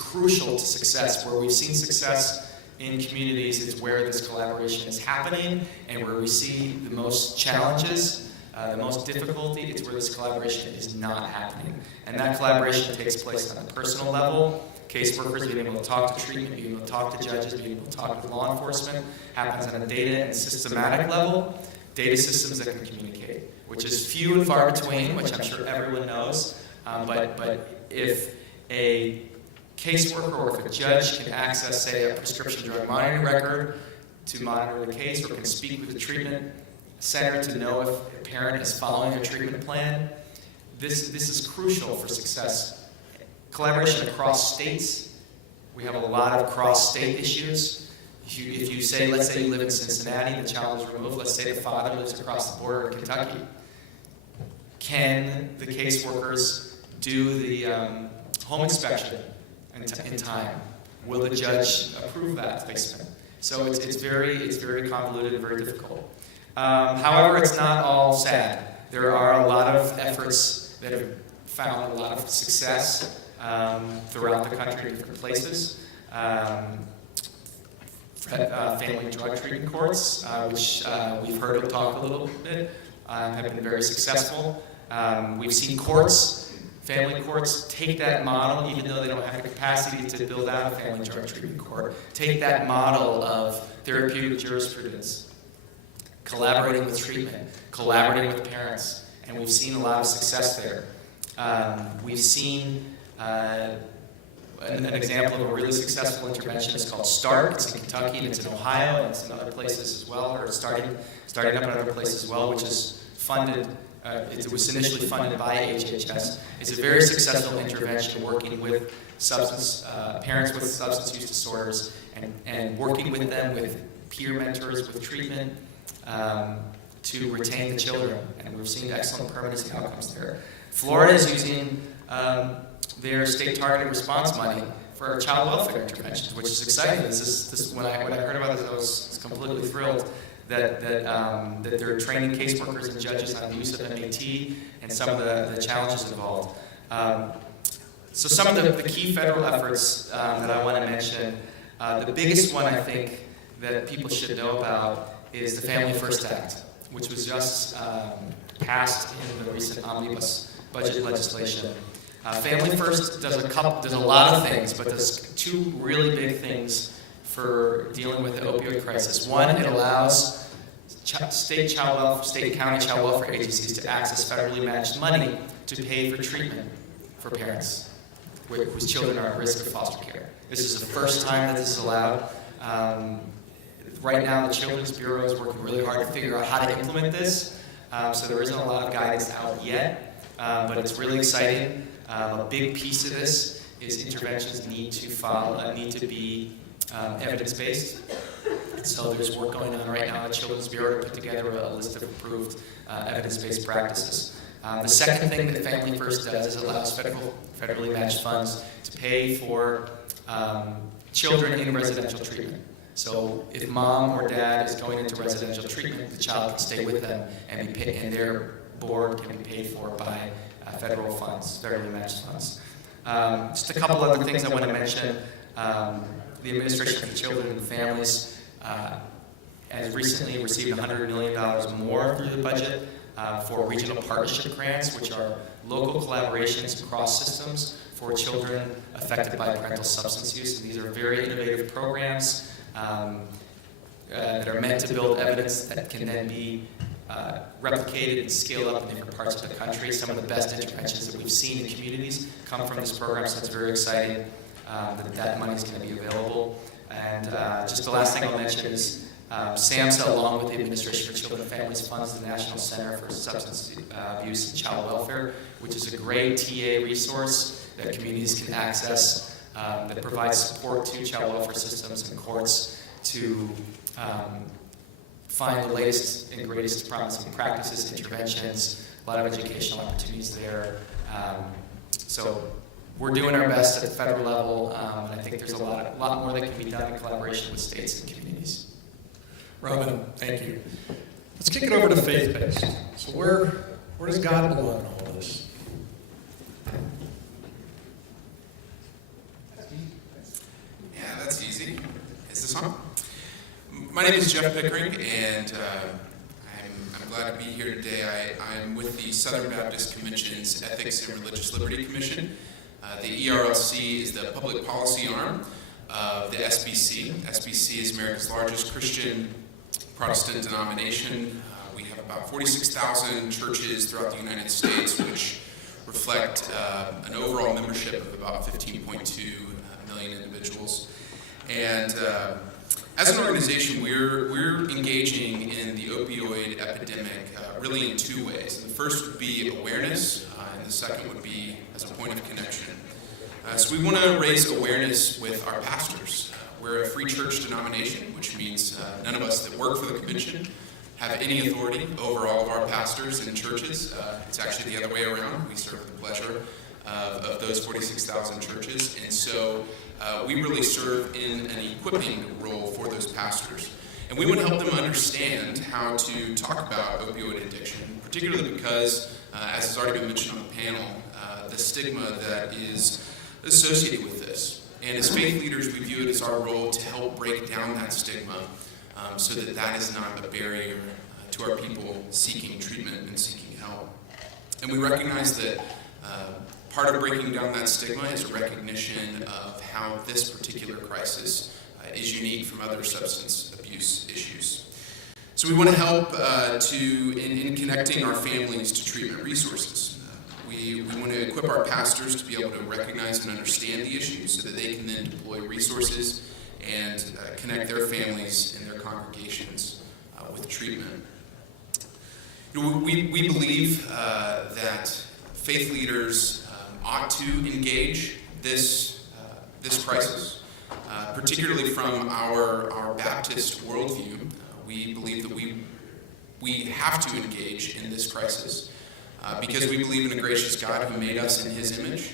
crucial to success. Where we've seen success in communities is where this collaboration is happening, and where we see the most challenges, the most difficulty, it's where this collaboration is not happening. And that collaboration takes place on a personal level. Caseworkers being able to talk to treatment, being able to talk to judges, being able to talk with law enforcement, happens on a data and systematic level. Data systems that can communicate, which is few and far between, which I'm sure everyone knows. But if a caseworker or if a judge can access, say, a prescription drug monitoring record to monitor the case, or can speak with the treatment center to know if a parent is following a treatment plan, this is crucial for success. Collaboration across states. We have a lot of cross-state issues. If you say, let's say you live in Cincinnati, the child is removed, let's say the father lives across the border in Kentucky. Can the caseworkers do the home inspection in time? Will the judge approve that placement? So it's very convoluted and very difficult. However, it's not all sad. There are a lot of efforts that have found a lot of success throughout the country in different places. Family drug treatment courts, which we've heard of talk a little bit, have been very successful. We've seen family courts take that model, even though they don't have the capacity to build out a family drug treatment court, take that model of therapeutic jurisprudence, collaborating with treatment, collaborating with parents, and we've seen a lot of success there. We've seen an example of a really successful intervention is called START. It's in Kentucky, and it's in Ohio, and it's in other places as well, or starting up in other places as well, which is funded. It was initially funded by HHS. It's a very successful intervention working with parents with substance use disorders and working with them with peer mentors, with treatment to retain the children. And we've seen excellent permanency outcomes there. Florida is using their state targeted response money for child welfare interventions, which is exciting. When I heard about this, I was completely thrilled that they're training caseworkers and judges on the use of MAT and some of the challenges involved. So some of the key federal efforts that I want to mention, the biggest one I think that people should know about is the Family First Act, which was just passed in the recent omnibus budget legislation. Family First does a lot of things, but does two really big things for dealing with the opioid crisis. One, it allows state and county child welfare agencies to access federally matched money to pay for treatment for parents whose children are at risk of foster care. This is the first time that this is allowed. Right now, the Children's Bureau is working really hard to figure out how to implement this, so there isn't a lot of guidance out yet, but it's really exciting. A big piece of this is interventions need to be evidence-based. So there's work going on right now at Children's Bureau to put together a list of approved evidence-based practices. The second thing that Family First does is allows federally matched funds to pay for children in residential treatment. So if mom or dad is going into residential treatment, the child can stay with them and be paid, and their board can be paid for by federal funds, federally matched funds. Just a couple other things I want to mention. The Administration for Children and Families has recently received $100 million more through the budget for regional partnership grants, which are local collaborations across systems for children affected by parental substance use. And these are very innovative programs that are meant to build evidence that can then be replicated and scaled up in different parts of the country. Some of the best interventions that we've seen in communities come from this program, so it's very exciting that money is going to be available. And just the last thing I'll mention is SAMHSA, along with the Administration for Children and Families, funds the National Center for Substance Abuse and Child Welfare, which is a great TA resource that communities can access that provides support to child welfare systems and courts to find the latest and greatest promising practices, interventions, a lot of educational opportunities there. So we're doing our best at the federal level, and I think there's a lot more that can be done in collaboration with states and communities. Robin, thank you. Let's kick it over to faith-based. So where does God belong in all this? Yeah, that's easy. Is this on? My name is Jeff Pickering, and I'm glad to be here today. I'm with the Southern Baptist Convention's Ethics and Religious Liberty Commission. The ERLC is the public policy arm of the SBC. SBC is America's largest Christian Protestant denomination. We have about 46,000 churches throughout the United States, which reflect an overall membership of about 15.2 million individuals. And as an organization, we're engaging in the opioid epidemic really in two ways. The first would be awareness, and the second would be as a point of connection. So we want to raise awareness with our pastors. We're a free church denomination, which means none of us that work for the convention have any authority over all of our pastors and churches. It's actually the other way around. We serve the pleasure of those 46,000 churches. And so we really serve in an equipping role for those pastors. And we want to help them understand how to talk about opioid addiction, particularly because, as has already been mentioned on the panel, the stigma that is associated with this. And as faith leaders, we view it as our role to help break down that stigma so that that is not a barrier to our people seeking treatment and seeking help. And we recognize that part of breaking down that stigma is a recognition of how this particular crisis is unique from other substance abuse issues. So we want to help in connecting our families to treatment resources. We want to equip our pastors to be able to recognize and understand the issues so that they can then deploy resources and connect their families and their congregations with treatment. We believe that faith leaders ought to engage this crisis, particularly from our Baptist worldview. We believe that we have to engage in this crisis because we believe in a gracious God who made us in his image,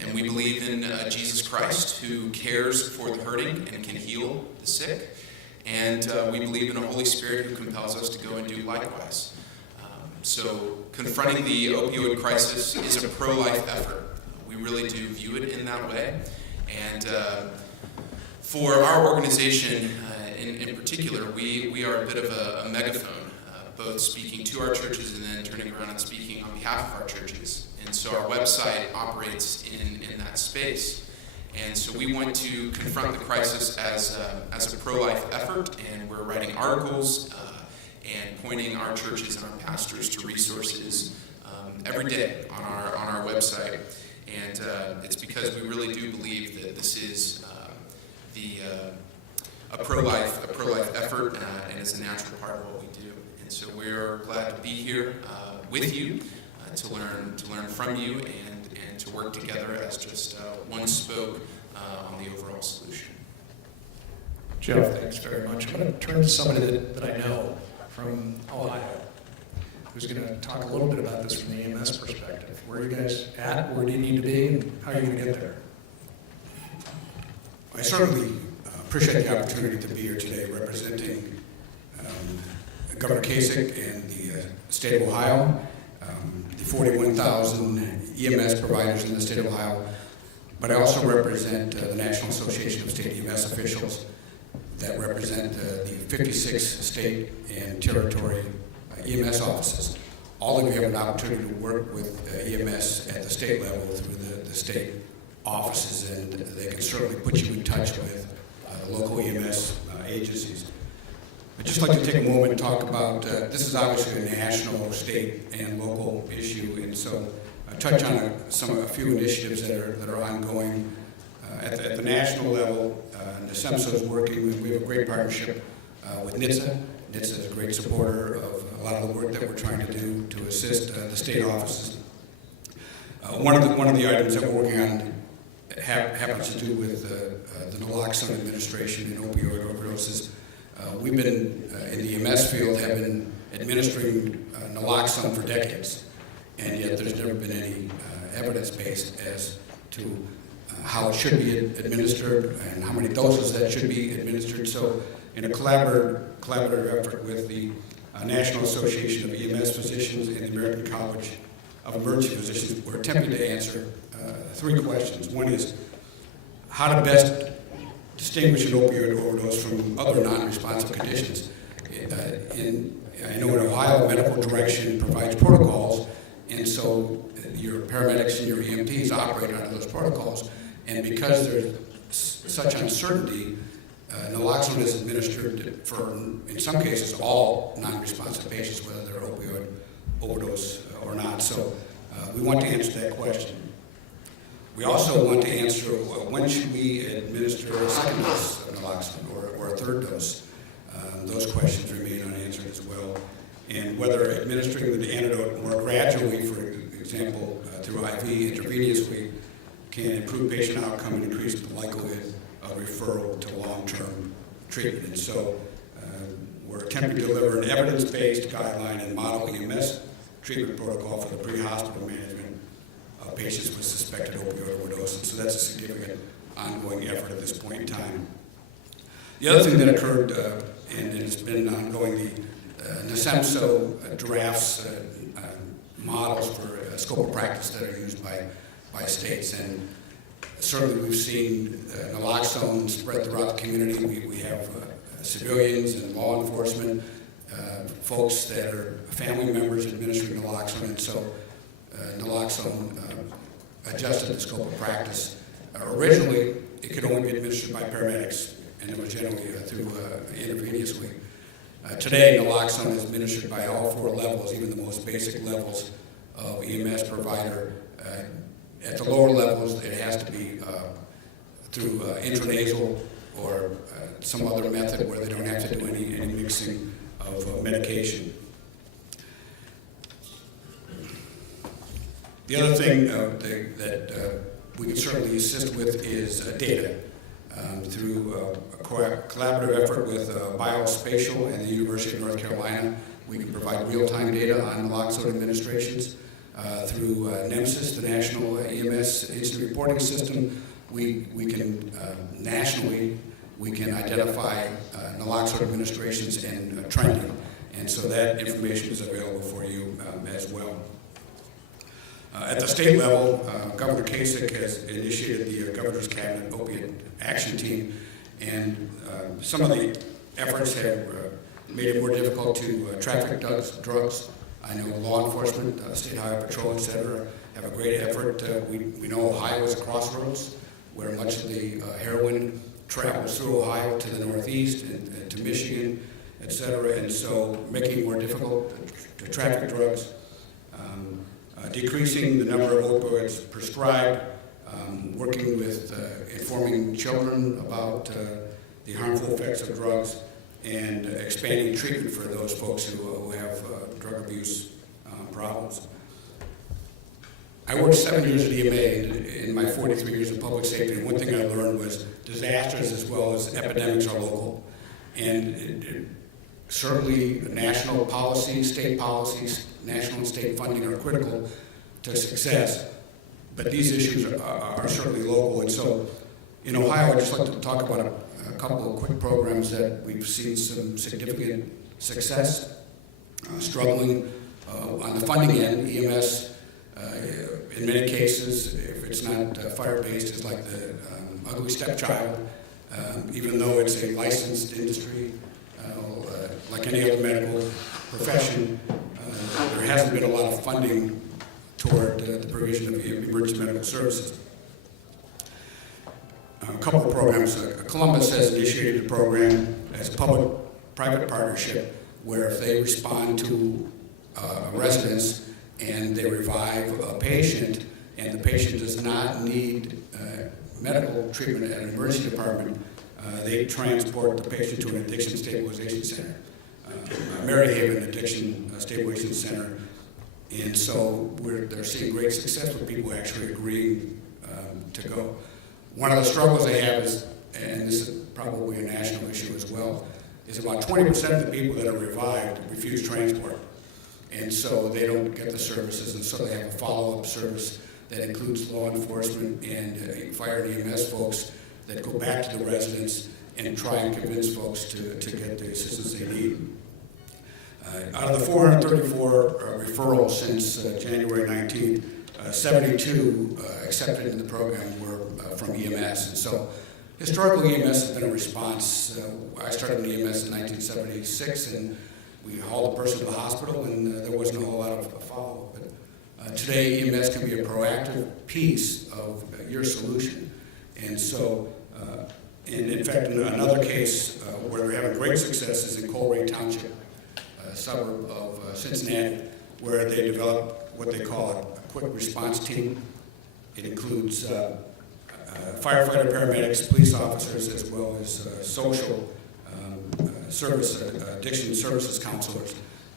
and we believe in Jesus Christ who cares for the hurting and can heal the sick, and we believe in a Holy Spirit who compels us to go and do likewise. So confronting the opioid crisis is a pro-life effort. We really do view it in that way, and for our organization in particular, we are a bit of a megaphone, both speaking to our churches and then turning around and speaking on behalf of our churches. And so our website operates in that space. And so we want to confront the crisis as a pro-life effort, and we're writing articles and pointing our churches and our pastors to resources every day on our website. And it's because we really do believe that this is a pro-life effort, and it's a natural part of what we do. And so we're glad to be here with you to learn from you and to work together as just one spoke on the overall solution. Jeff, thanks very much. I'm going to turn to somebody that I know from Ohio, who's going to talk a little bit about this from the EMS perspective. Where are you guys at? Where do you need to be? And how are you going to get there? I certainly appreciate the opportunity to be here today representing Governor Kasich and the state of Ohio, the 41,000 EMS providers in the state of Ohio, but I also represent the National Association of State EMS Officials that represent the 56 state and territory EMS offices. All of you have an opportunity to work with EMS at the state level through the state offices, and they can certainly put you in touch with local EMS agencies. I'd just like to take a moment and talk about, this is obviously a national, state, and local issue, and so touch on a few initiatives that are ongoing. At the national level, NSEMSO is working. We have a great partnership with NHTSA. NHTSA is a great supporter of a lot of the work that we're trying to do to assist the state offices. One of the items that we're working on happens to do with the naloxone administration and opioid overdoses. We've been, in the EMS field, have been administering naloxone for decades, and yet there's never been any evidence-based as to how it should be administered and how many doses that should be administered. So in a collaborative effort with the National Association of EMS Physicians and the American College of Emergency Physicians, we're attempting to answer three questions. One is how to best distinguish an opioid overdose from other non-responsive conditions. I know in Ohio, medical direction provides protocols, and so your paramedics and your EMTs operate under those protocols. And because there's such uncertainty, naloxone is administered for, in some cases, all non-responsive patients, whether they're opioid overdose or not. So we want to answer that question. We also want to answer when should we administer a second dose of naloxone or a third dose. Those questions remain unanswered as well. And whether administering the antidote more gradually, for example, through IV intravenously, can improve patient outcome and increase the likelihood of referral to long-term treatment. And so we're attempting to deliver an evidence-based guideline and model EMS treatment protocol for the pre-hospital management of patients with suspected opioid overdose. And so that's a significant ongoing effort at this point in time. The other thing that occurred, and it's been ongoing, the NSEMSO drafts models for scope of practice that are used by states, and certainly we've seen naloxone spread throughout the community. We have civilians and law enforcement, folks that are family members administering naloxone, and so naloxone adjusted the scope of practice. Originally, it could only be administered by paramedics, and it was generally through intravenously. Today, naloxone is administered by all four levels, even the most basic levels of EMS provider. At the lower levels, it has to be through intranasal or some other method where they don't have to do any mixing of medication. The other thing that we can certainly assist with is data. Through a collaborative effort with Biospatial and the University of North Carolina, we can provide real-time data on naloxone administrations. Through NEMSIS, the National EMS Incident Reporting System, we can nationally we can identify naloxone administrations and trending, and so that information is available for you as well. At the state level, Governor Kasich has initiated the Governor's Cabinet Opiate Action Team, and some of the efforts have made it more difficult to traffic drugs. I know law enforcement, State Highway Patrol, et cetera, have a great effort. We know Ohio is a crossroads where much of the heroin travels through Ohio to the northeast and to Michigan, et cetera, and so making it more difficult to traffic drugs, decreasing the number of opioids prescribed, working with informing children about the harmful effects of drugs, and expanding treatment for those folks who have drug abuse problems. I worked 7 years at EMA in my 43 years of public safety, and one thing I learned was disasters as well as epidemics are local. And certainly national policies, state policies, national and state funding are critical to success, but these issues are certainly local. And so in Ohio, I'd just like to talk about a couple of quick programs that we've seen some significant success. Struggling on the funding end, EMS, in many cases, if it's not fire-based, is like the ugly stepchild, even though it's a licensed industry, like any other medical profession, there hasn't been a lot of funding toward the provision of emergency medical services. A couple of programs. Columbus has initiated a program as a public-private partnership where if they respond to a residence and they revive a patient and the patient does not need medical treatment at an emergency department, they transport the patient to an addiction stabilization center, Maryhaven Addiction Stabilization Center. And so they're seeing great success with people actually agreeing to go. One of the struggles they have is, and this is probably a national issue as well, is about 20% of the people that are revived refuse transport. And so they don't get the services, and so they have a follow-up service that includes law enforcement and fire and EMS folks that go back to the residents and try and convince folks to get the assistance they need. Out of the 434 referrals since January 19th, 72 accepted in the program were from EMS. And so historically, EMS has been a response. I started in EMS in 1976, and we hauled a person to the hospital, and there wasn't a whole lot of follow-up. But today, EMS can be a proactive piece of your solution. And so, and in fact, in another case where we're having great success is in Colerain Township, a suburb of Cincinnati, where they developed what they call a quick response team. It includes firefighter, paramedics, police officers, as well as social service, addiction services counselors.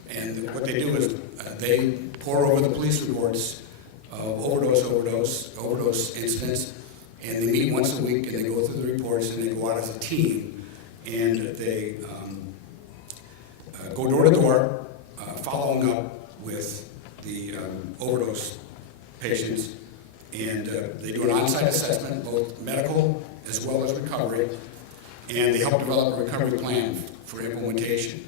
And what they do is they pour over the police reports of overdose incidents, and they meet once a week and they go through the reports and they go out as a team and they go door to door, following up with the overdose patients, and they do an on-site assessment, both medical as well as recovery, and they help develop a recovery plan for implementation.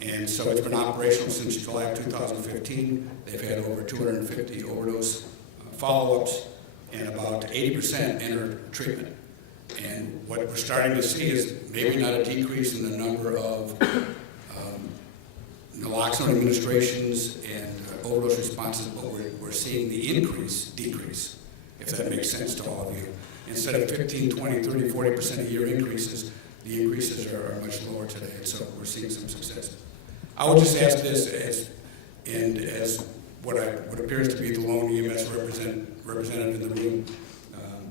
And so it's been operational since July of 2015. They've had over 250 overdose follow-ups, and about 80% enter treatment. And what we're starting to see is maybe not a decrease in the number of naloxone administrations and overdose responses, but we're seeing the decrease, if that makes sense to all of you. Instead of 15, 20, 30, 40% a year increases, the increases are much lower today, and so we're seeing some success. I would just ask this as what appears to be the lone EMS representative in the room.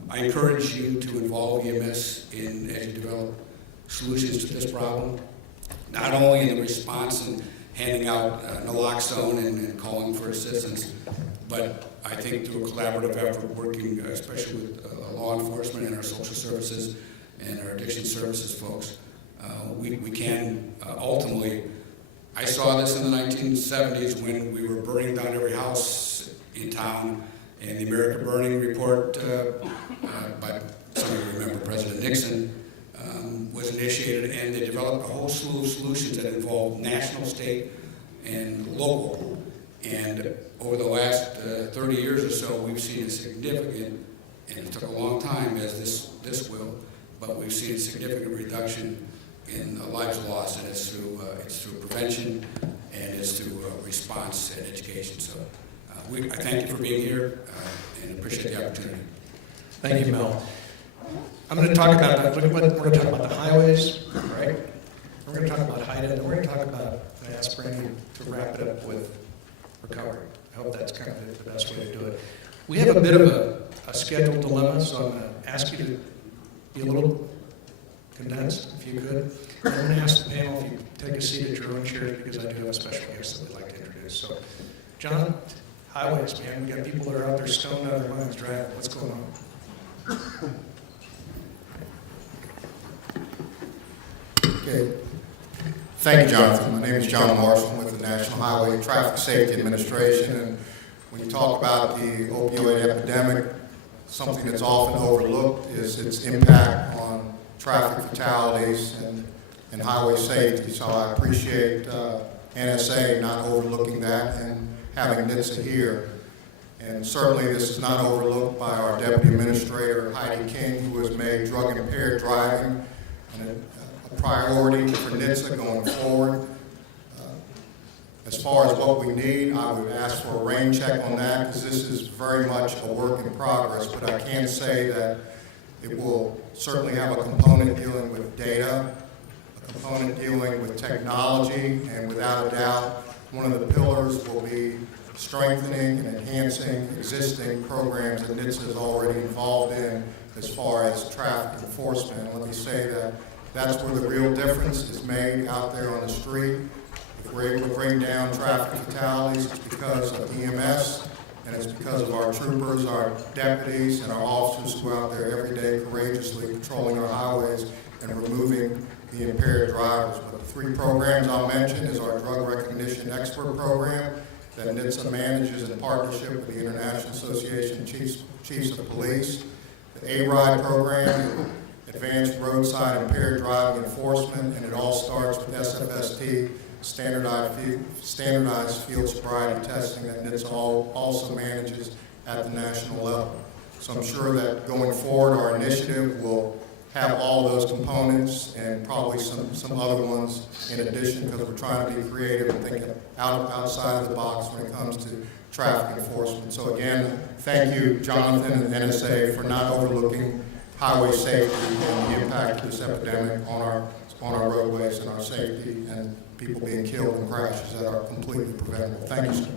I encourage you to involve EMS as you develop solutions to this problem, not only in the response and handing out naloxone and calling for assistance, but I think through a collaborative effort working especially with law enforcement and our social services and our addiction services folks, we can ultimately. I saw this in the 1970s when we were burning down every house in town, and the American Burning Report by some of you remember President Nixon was initiated, and they developed a whole slew of solutions that involved national, state, and local. And over the last 30 years or so, we've seen a significant, and it took a long time as this will, but we've seen a significant reduction in lives lost, and it's through prevention and it's through response and education. So I thank you for being here and appreciate the opportunity. Thank you, Mel. I'm going to talk about we're going to talk about the highways, right? We're going to talk about HIDA, and then we're going to talk about, I asked Brandy to wrap it up with recovery. I hope that's kind of the best way to do it. We have a bit of a schedule dilemma, so I'm going to ask you to be a little condensed, if you could. I'm going to ask the panel if you take a seat at your own chairs, because I do have a special guest that we'd like to introduce. So, John, highways, man. We got people that are out there stoned out of their minds driving. What's going on? Okay. Thank you, Jonathan. My name is John Marshall. I'm with the National Highway Traffic Safety Administration. And when you talk about the opioid epidemic, something that's often overlooked is its impact on traffic fatalities and highway safety. So I appreciate NSA not overlooking that and having NHTSA here. And certainly this is not overlooked by our Deputy Administrator, Heidi King, who has made drug-impaired driving a priority for NHTSA going forward. As far as what we need, I would ask for a rain check on that, because this is very much a work in progress, but I can say that it will certainly have a component dealing with data, a component dealing with technology, and without a doubt, one of the pillars will be strengthening and enhancing existing programs that NHTSA is already involved in as far as traffic enforcement. And let me say that that's where the real difference is made out there on the street. If we're able to bring down traffic fatalities, it's because of EMS, and it's because of our troopers, our deputies, and our officers who are out there every day courageously patrolling our highways and removing the impaired drivers. But the three programs I'll mention is our Drug Recognition Expert Program that NHTSA manages in partnership with the International Association of Chiefs of Police, the ARIDE program, Advanced Roadside Impaired Driving Enforcement, and it all starts with SFST, standardized field sobriety testing that NHTSA also manages at the national level. So I'm sure that going forward, our initiative will have all those components and probably some other ones in addition, because we're trying to be creative and think outside of the box when it comes to traffic enforcement. So again, thank you, Jonathan and NSA, for not overlooking highway safety and the impact of this epidemic on our roadways and our safety and people being killed in crashes that are completely preventable. Thank you, sir.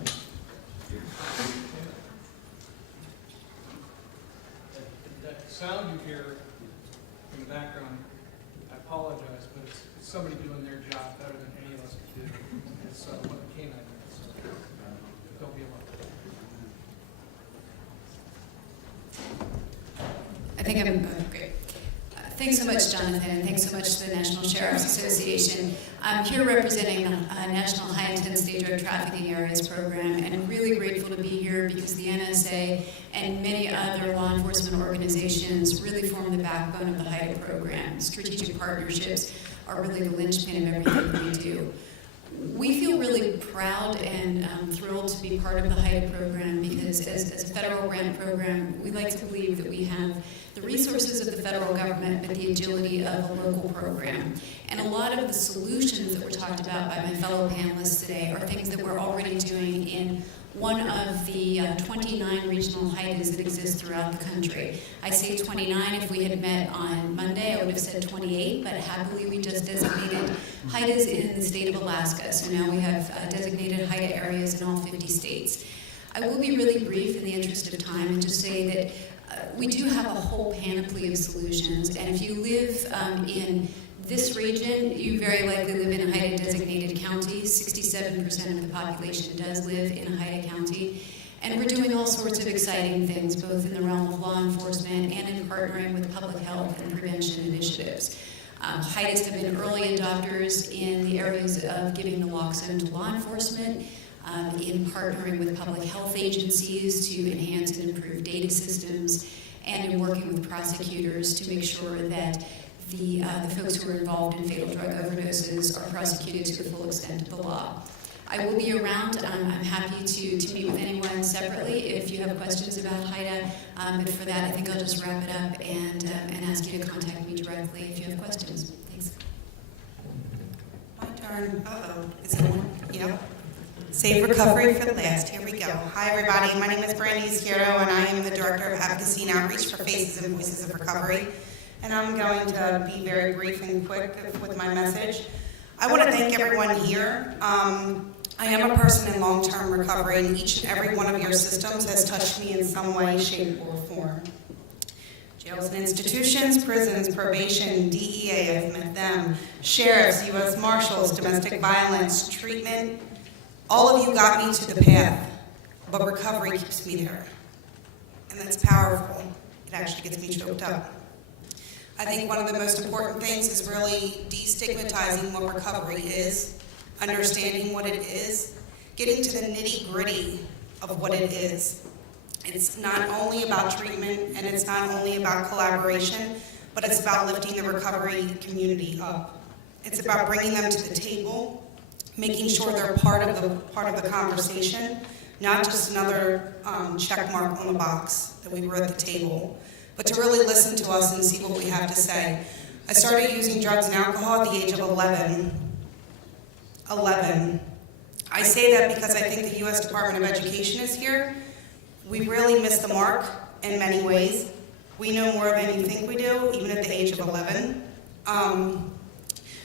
That sound you hear in the background, I apologize, but it's somebody doing their job better than any of us could do. It's what the canine is. So don't be alarmed. I think I'm great. Thanks so much, Jonathan, and thanks so much to the National Sheriff's Association. I'm here representing the National High Intensity Drug Trafficking Areas Program, and I'm really grateful to be here because the NSA and many other law enforcement organizations really form the backbone of the HIDA program. Strategic partnerships are really the linchpin of everything that we do. We feel really proud and thrilled to be part of the HIDA program because as a federal grant program, we like to believe that we have the resources of the federal government, but the agility of a local program. And a lot of the solutions that were talked about by my fellow panelists today are things that we're already doing in one of the 29 regional HIDAs that exist throughout the country. I say 29. If we had met on Monday, I would have said 28, but happily we just designated HIDAs in the state of Alaska. So now we have designated HIDA areas in all 50 states. I will be really brief in the interest of time and just say that we do have a whole panoply of solutions, and if you live in this region, you very likely live in a HIDA designated county. 67% of the population does live in a HIDA county, and we're doing all sorts of exciting things, both in the realm of law enforcement and in partnering with public health and prevention initiatives. HIDAs have been early adopters in the areas of giving naloxone to law enforcement, in partnering with public health agencies to enhance and improve data systems, and in working with prosecutors to make sure that the folks who are involved in fatal drug overdoses are prosecuted to the full extent of the law. I will be around. I'm happy to meet with anyone separately if you have questions about HIDA, but for that I think I'll just wrap it up and ask you to contact me directly if you have questions. Thanks. My turn. Is it on? Yep. Safe recovery for the last. Here we go. Hi, everybody. My name is Brandy Izquierdo, and I am the Director of Advocacy and Outreach for Faces and Voices of Recovery. And I'm going to be very brief and quick with my message. I want to thank everyone here. I am a person in long-term recovery, and each and every one of your systems has touched me in some way, shape, or form. Jails and institutions, prisons, probation, DEA, I've met them, sheriffs, U.S. Marshals, domestic violence, treatment. All of you got me to the path, but recovery keeps me there. And that's powerful. It actually gets me choked up. I think one of the most important things is really destigmatizing what recovery is, understanding what it is, getting to the nitty-gritty of what it is. It's not only about treatment, and it's not only about collaboration, but it's about lifting the recovery community up. It's about bringing them to the table, making sure they're part of the conversation, not just another check mark on the box that we were at the table, but to really listen to us and see what we have to say. I started using drugs and alcohol at the age of 11. I say that because I think the U.S. Department of Education is here. We really missed the mark in many ways. We know more than you think we do, even at the age of 11.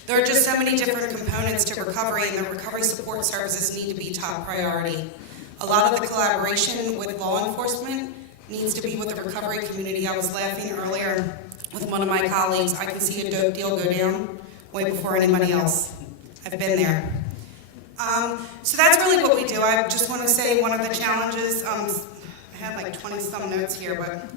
There are just so many different components to recovery, and the recovery support services need to be top priority. A lot of the collaboration with law enforcement needs to be with the recovery community. I was laughing earlier with one of my colleagues. I can see a dope deal go down way before anybody else. I've been there. So that's really what we do. I just want to say one of the challenges, I have like 20-some notes here, but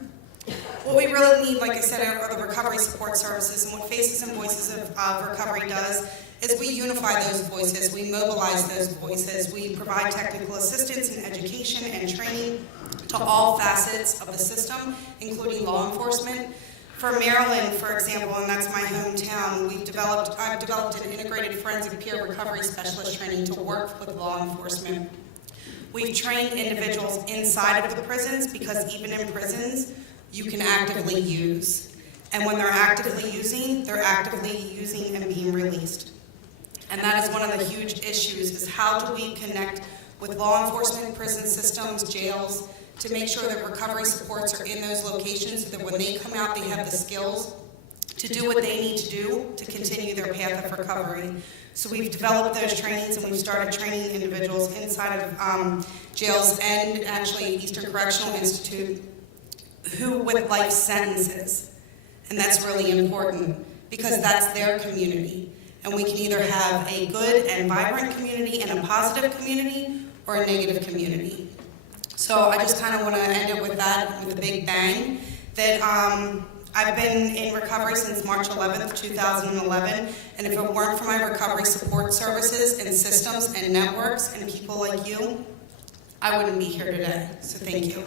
what we really need, like I said, are the recovery support services. And what Faces and Voices of Recovery does is we unify those voices, we mobilize those voices, we provide technical assistance and education and training to all facets of the system, including law enforcement. For Maryland, for example, and that's my hometown, I've developed an integrated forensic peer recovery specialist training to work with law enforcement. We've trained individuals inside of the prisons because even in prisons, you can actively use. And when they're actively using and being released. And that is one of the huge issues, is how do we connect with law enforcement, prison systems, jails, to make sure that recovery supports are in those locations so that when they come out, they have the skills to do what they need to do to continue their path of recovery. So we've developed those trainings, and we've started training individuals inside of jails and actually Eastern Correctional Institute who with life sentences. And that's really important because that's their community. And we can either have a good and vibrant community and a positive community or a negative community. So I just kind of want to end it with that, with a big bang, that I've been in recovery since March 11th, 2011, and if it weren't for my recovery support services and systems and networks and people like you, I wouldn't be here today. So thank you.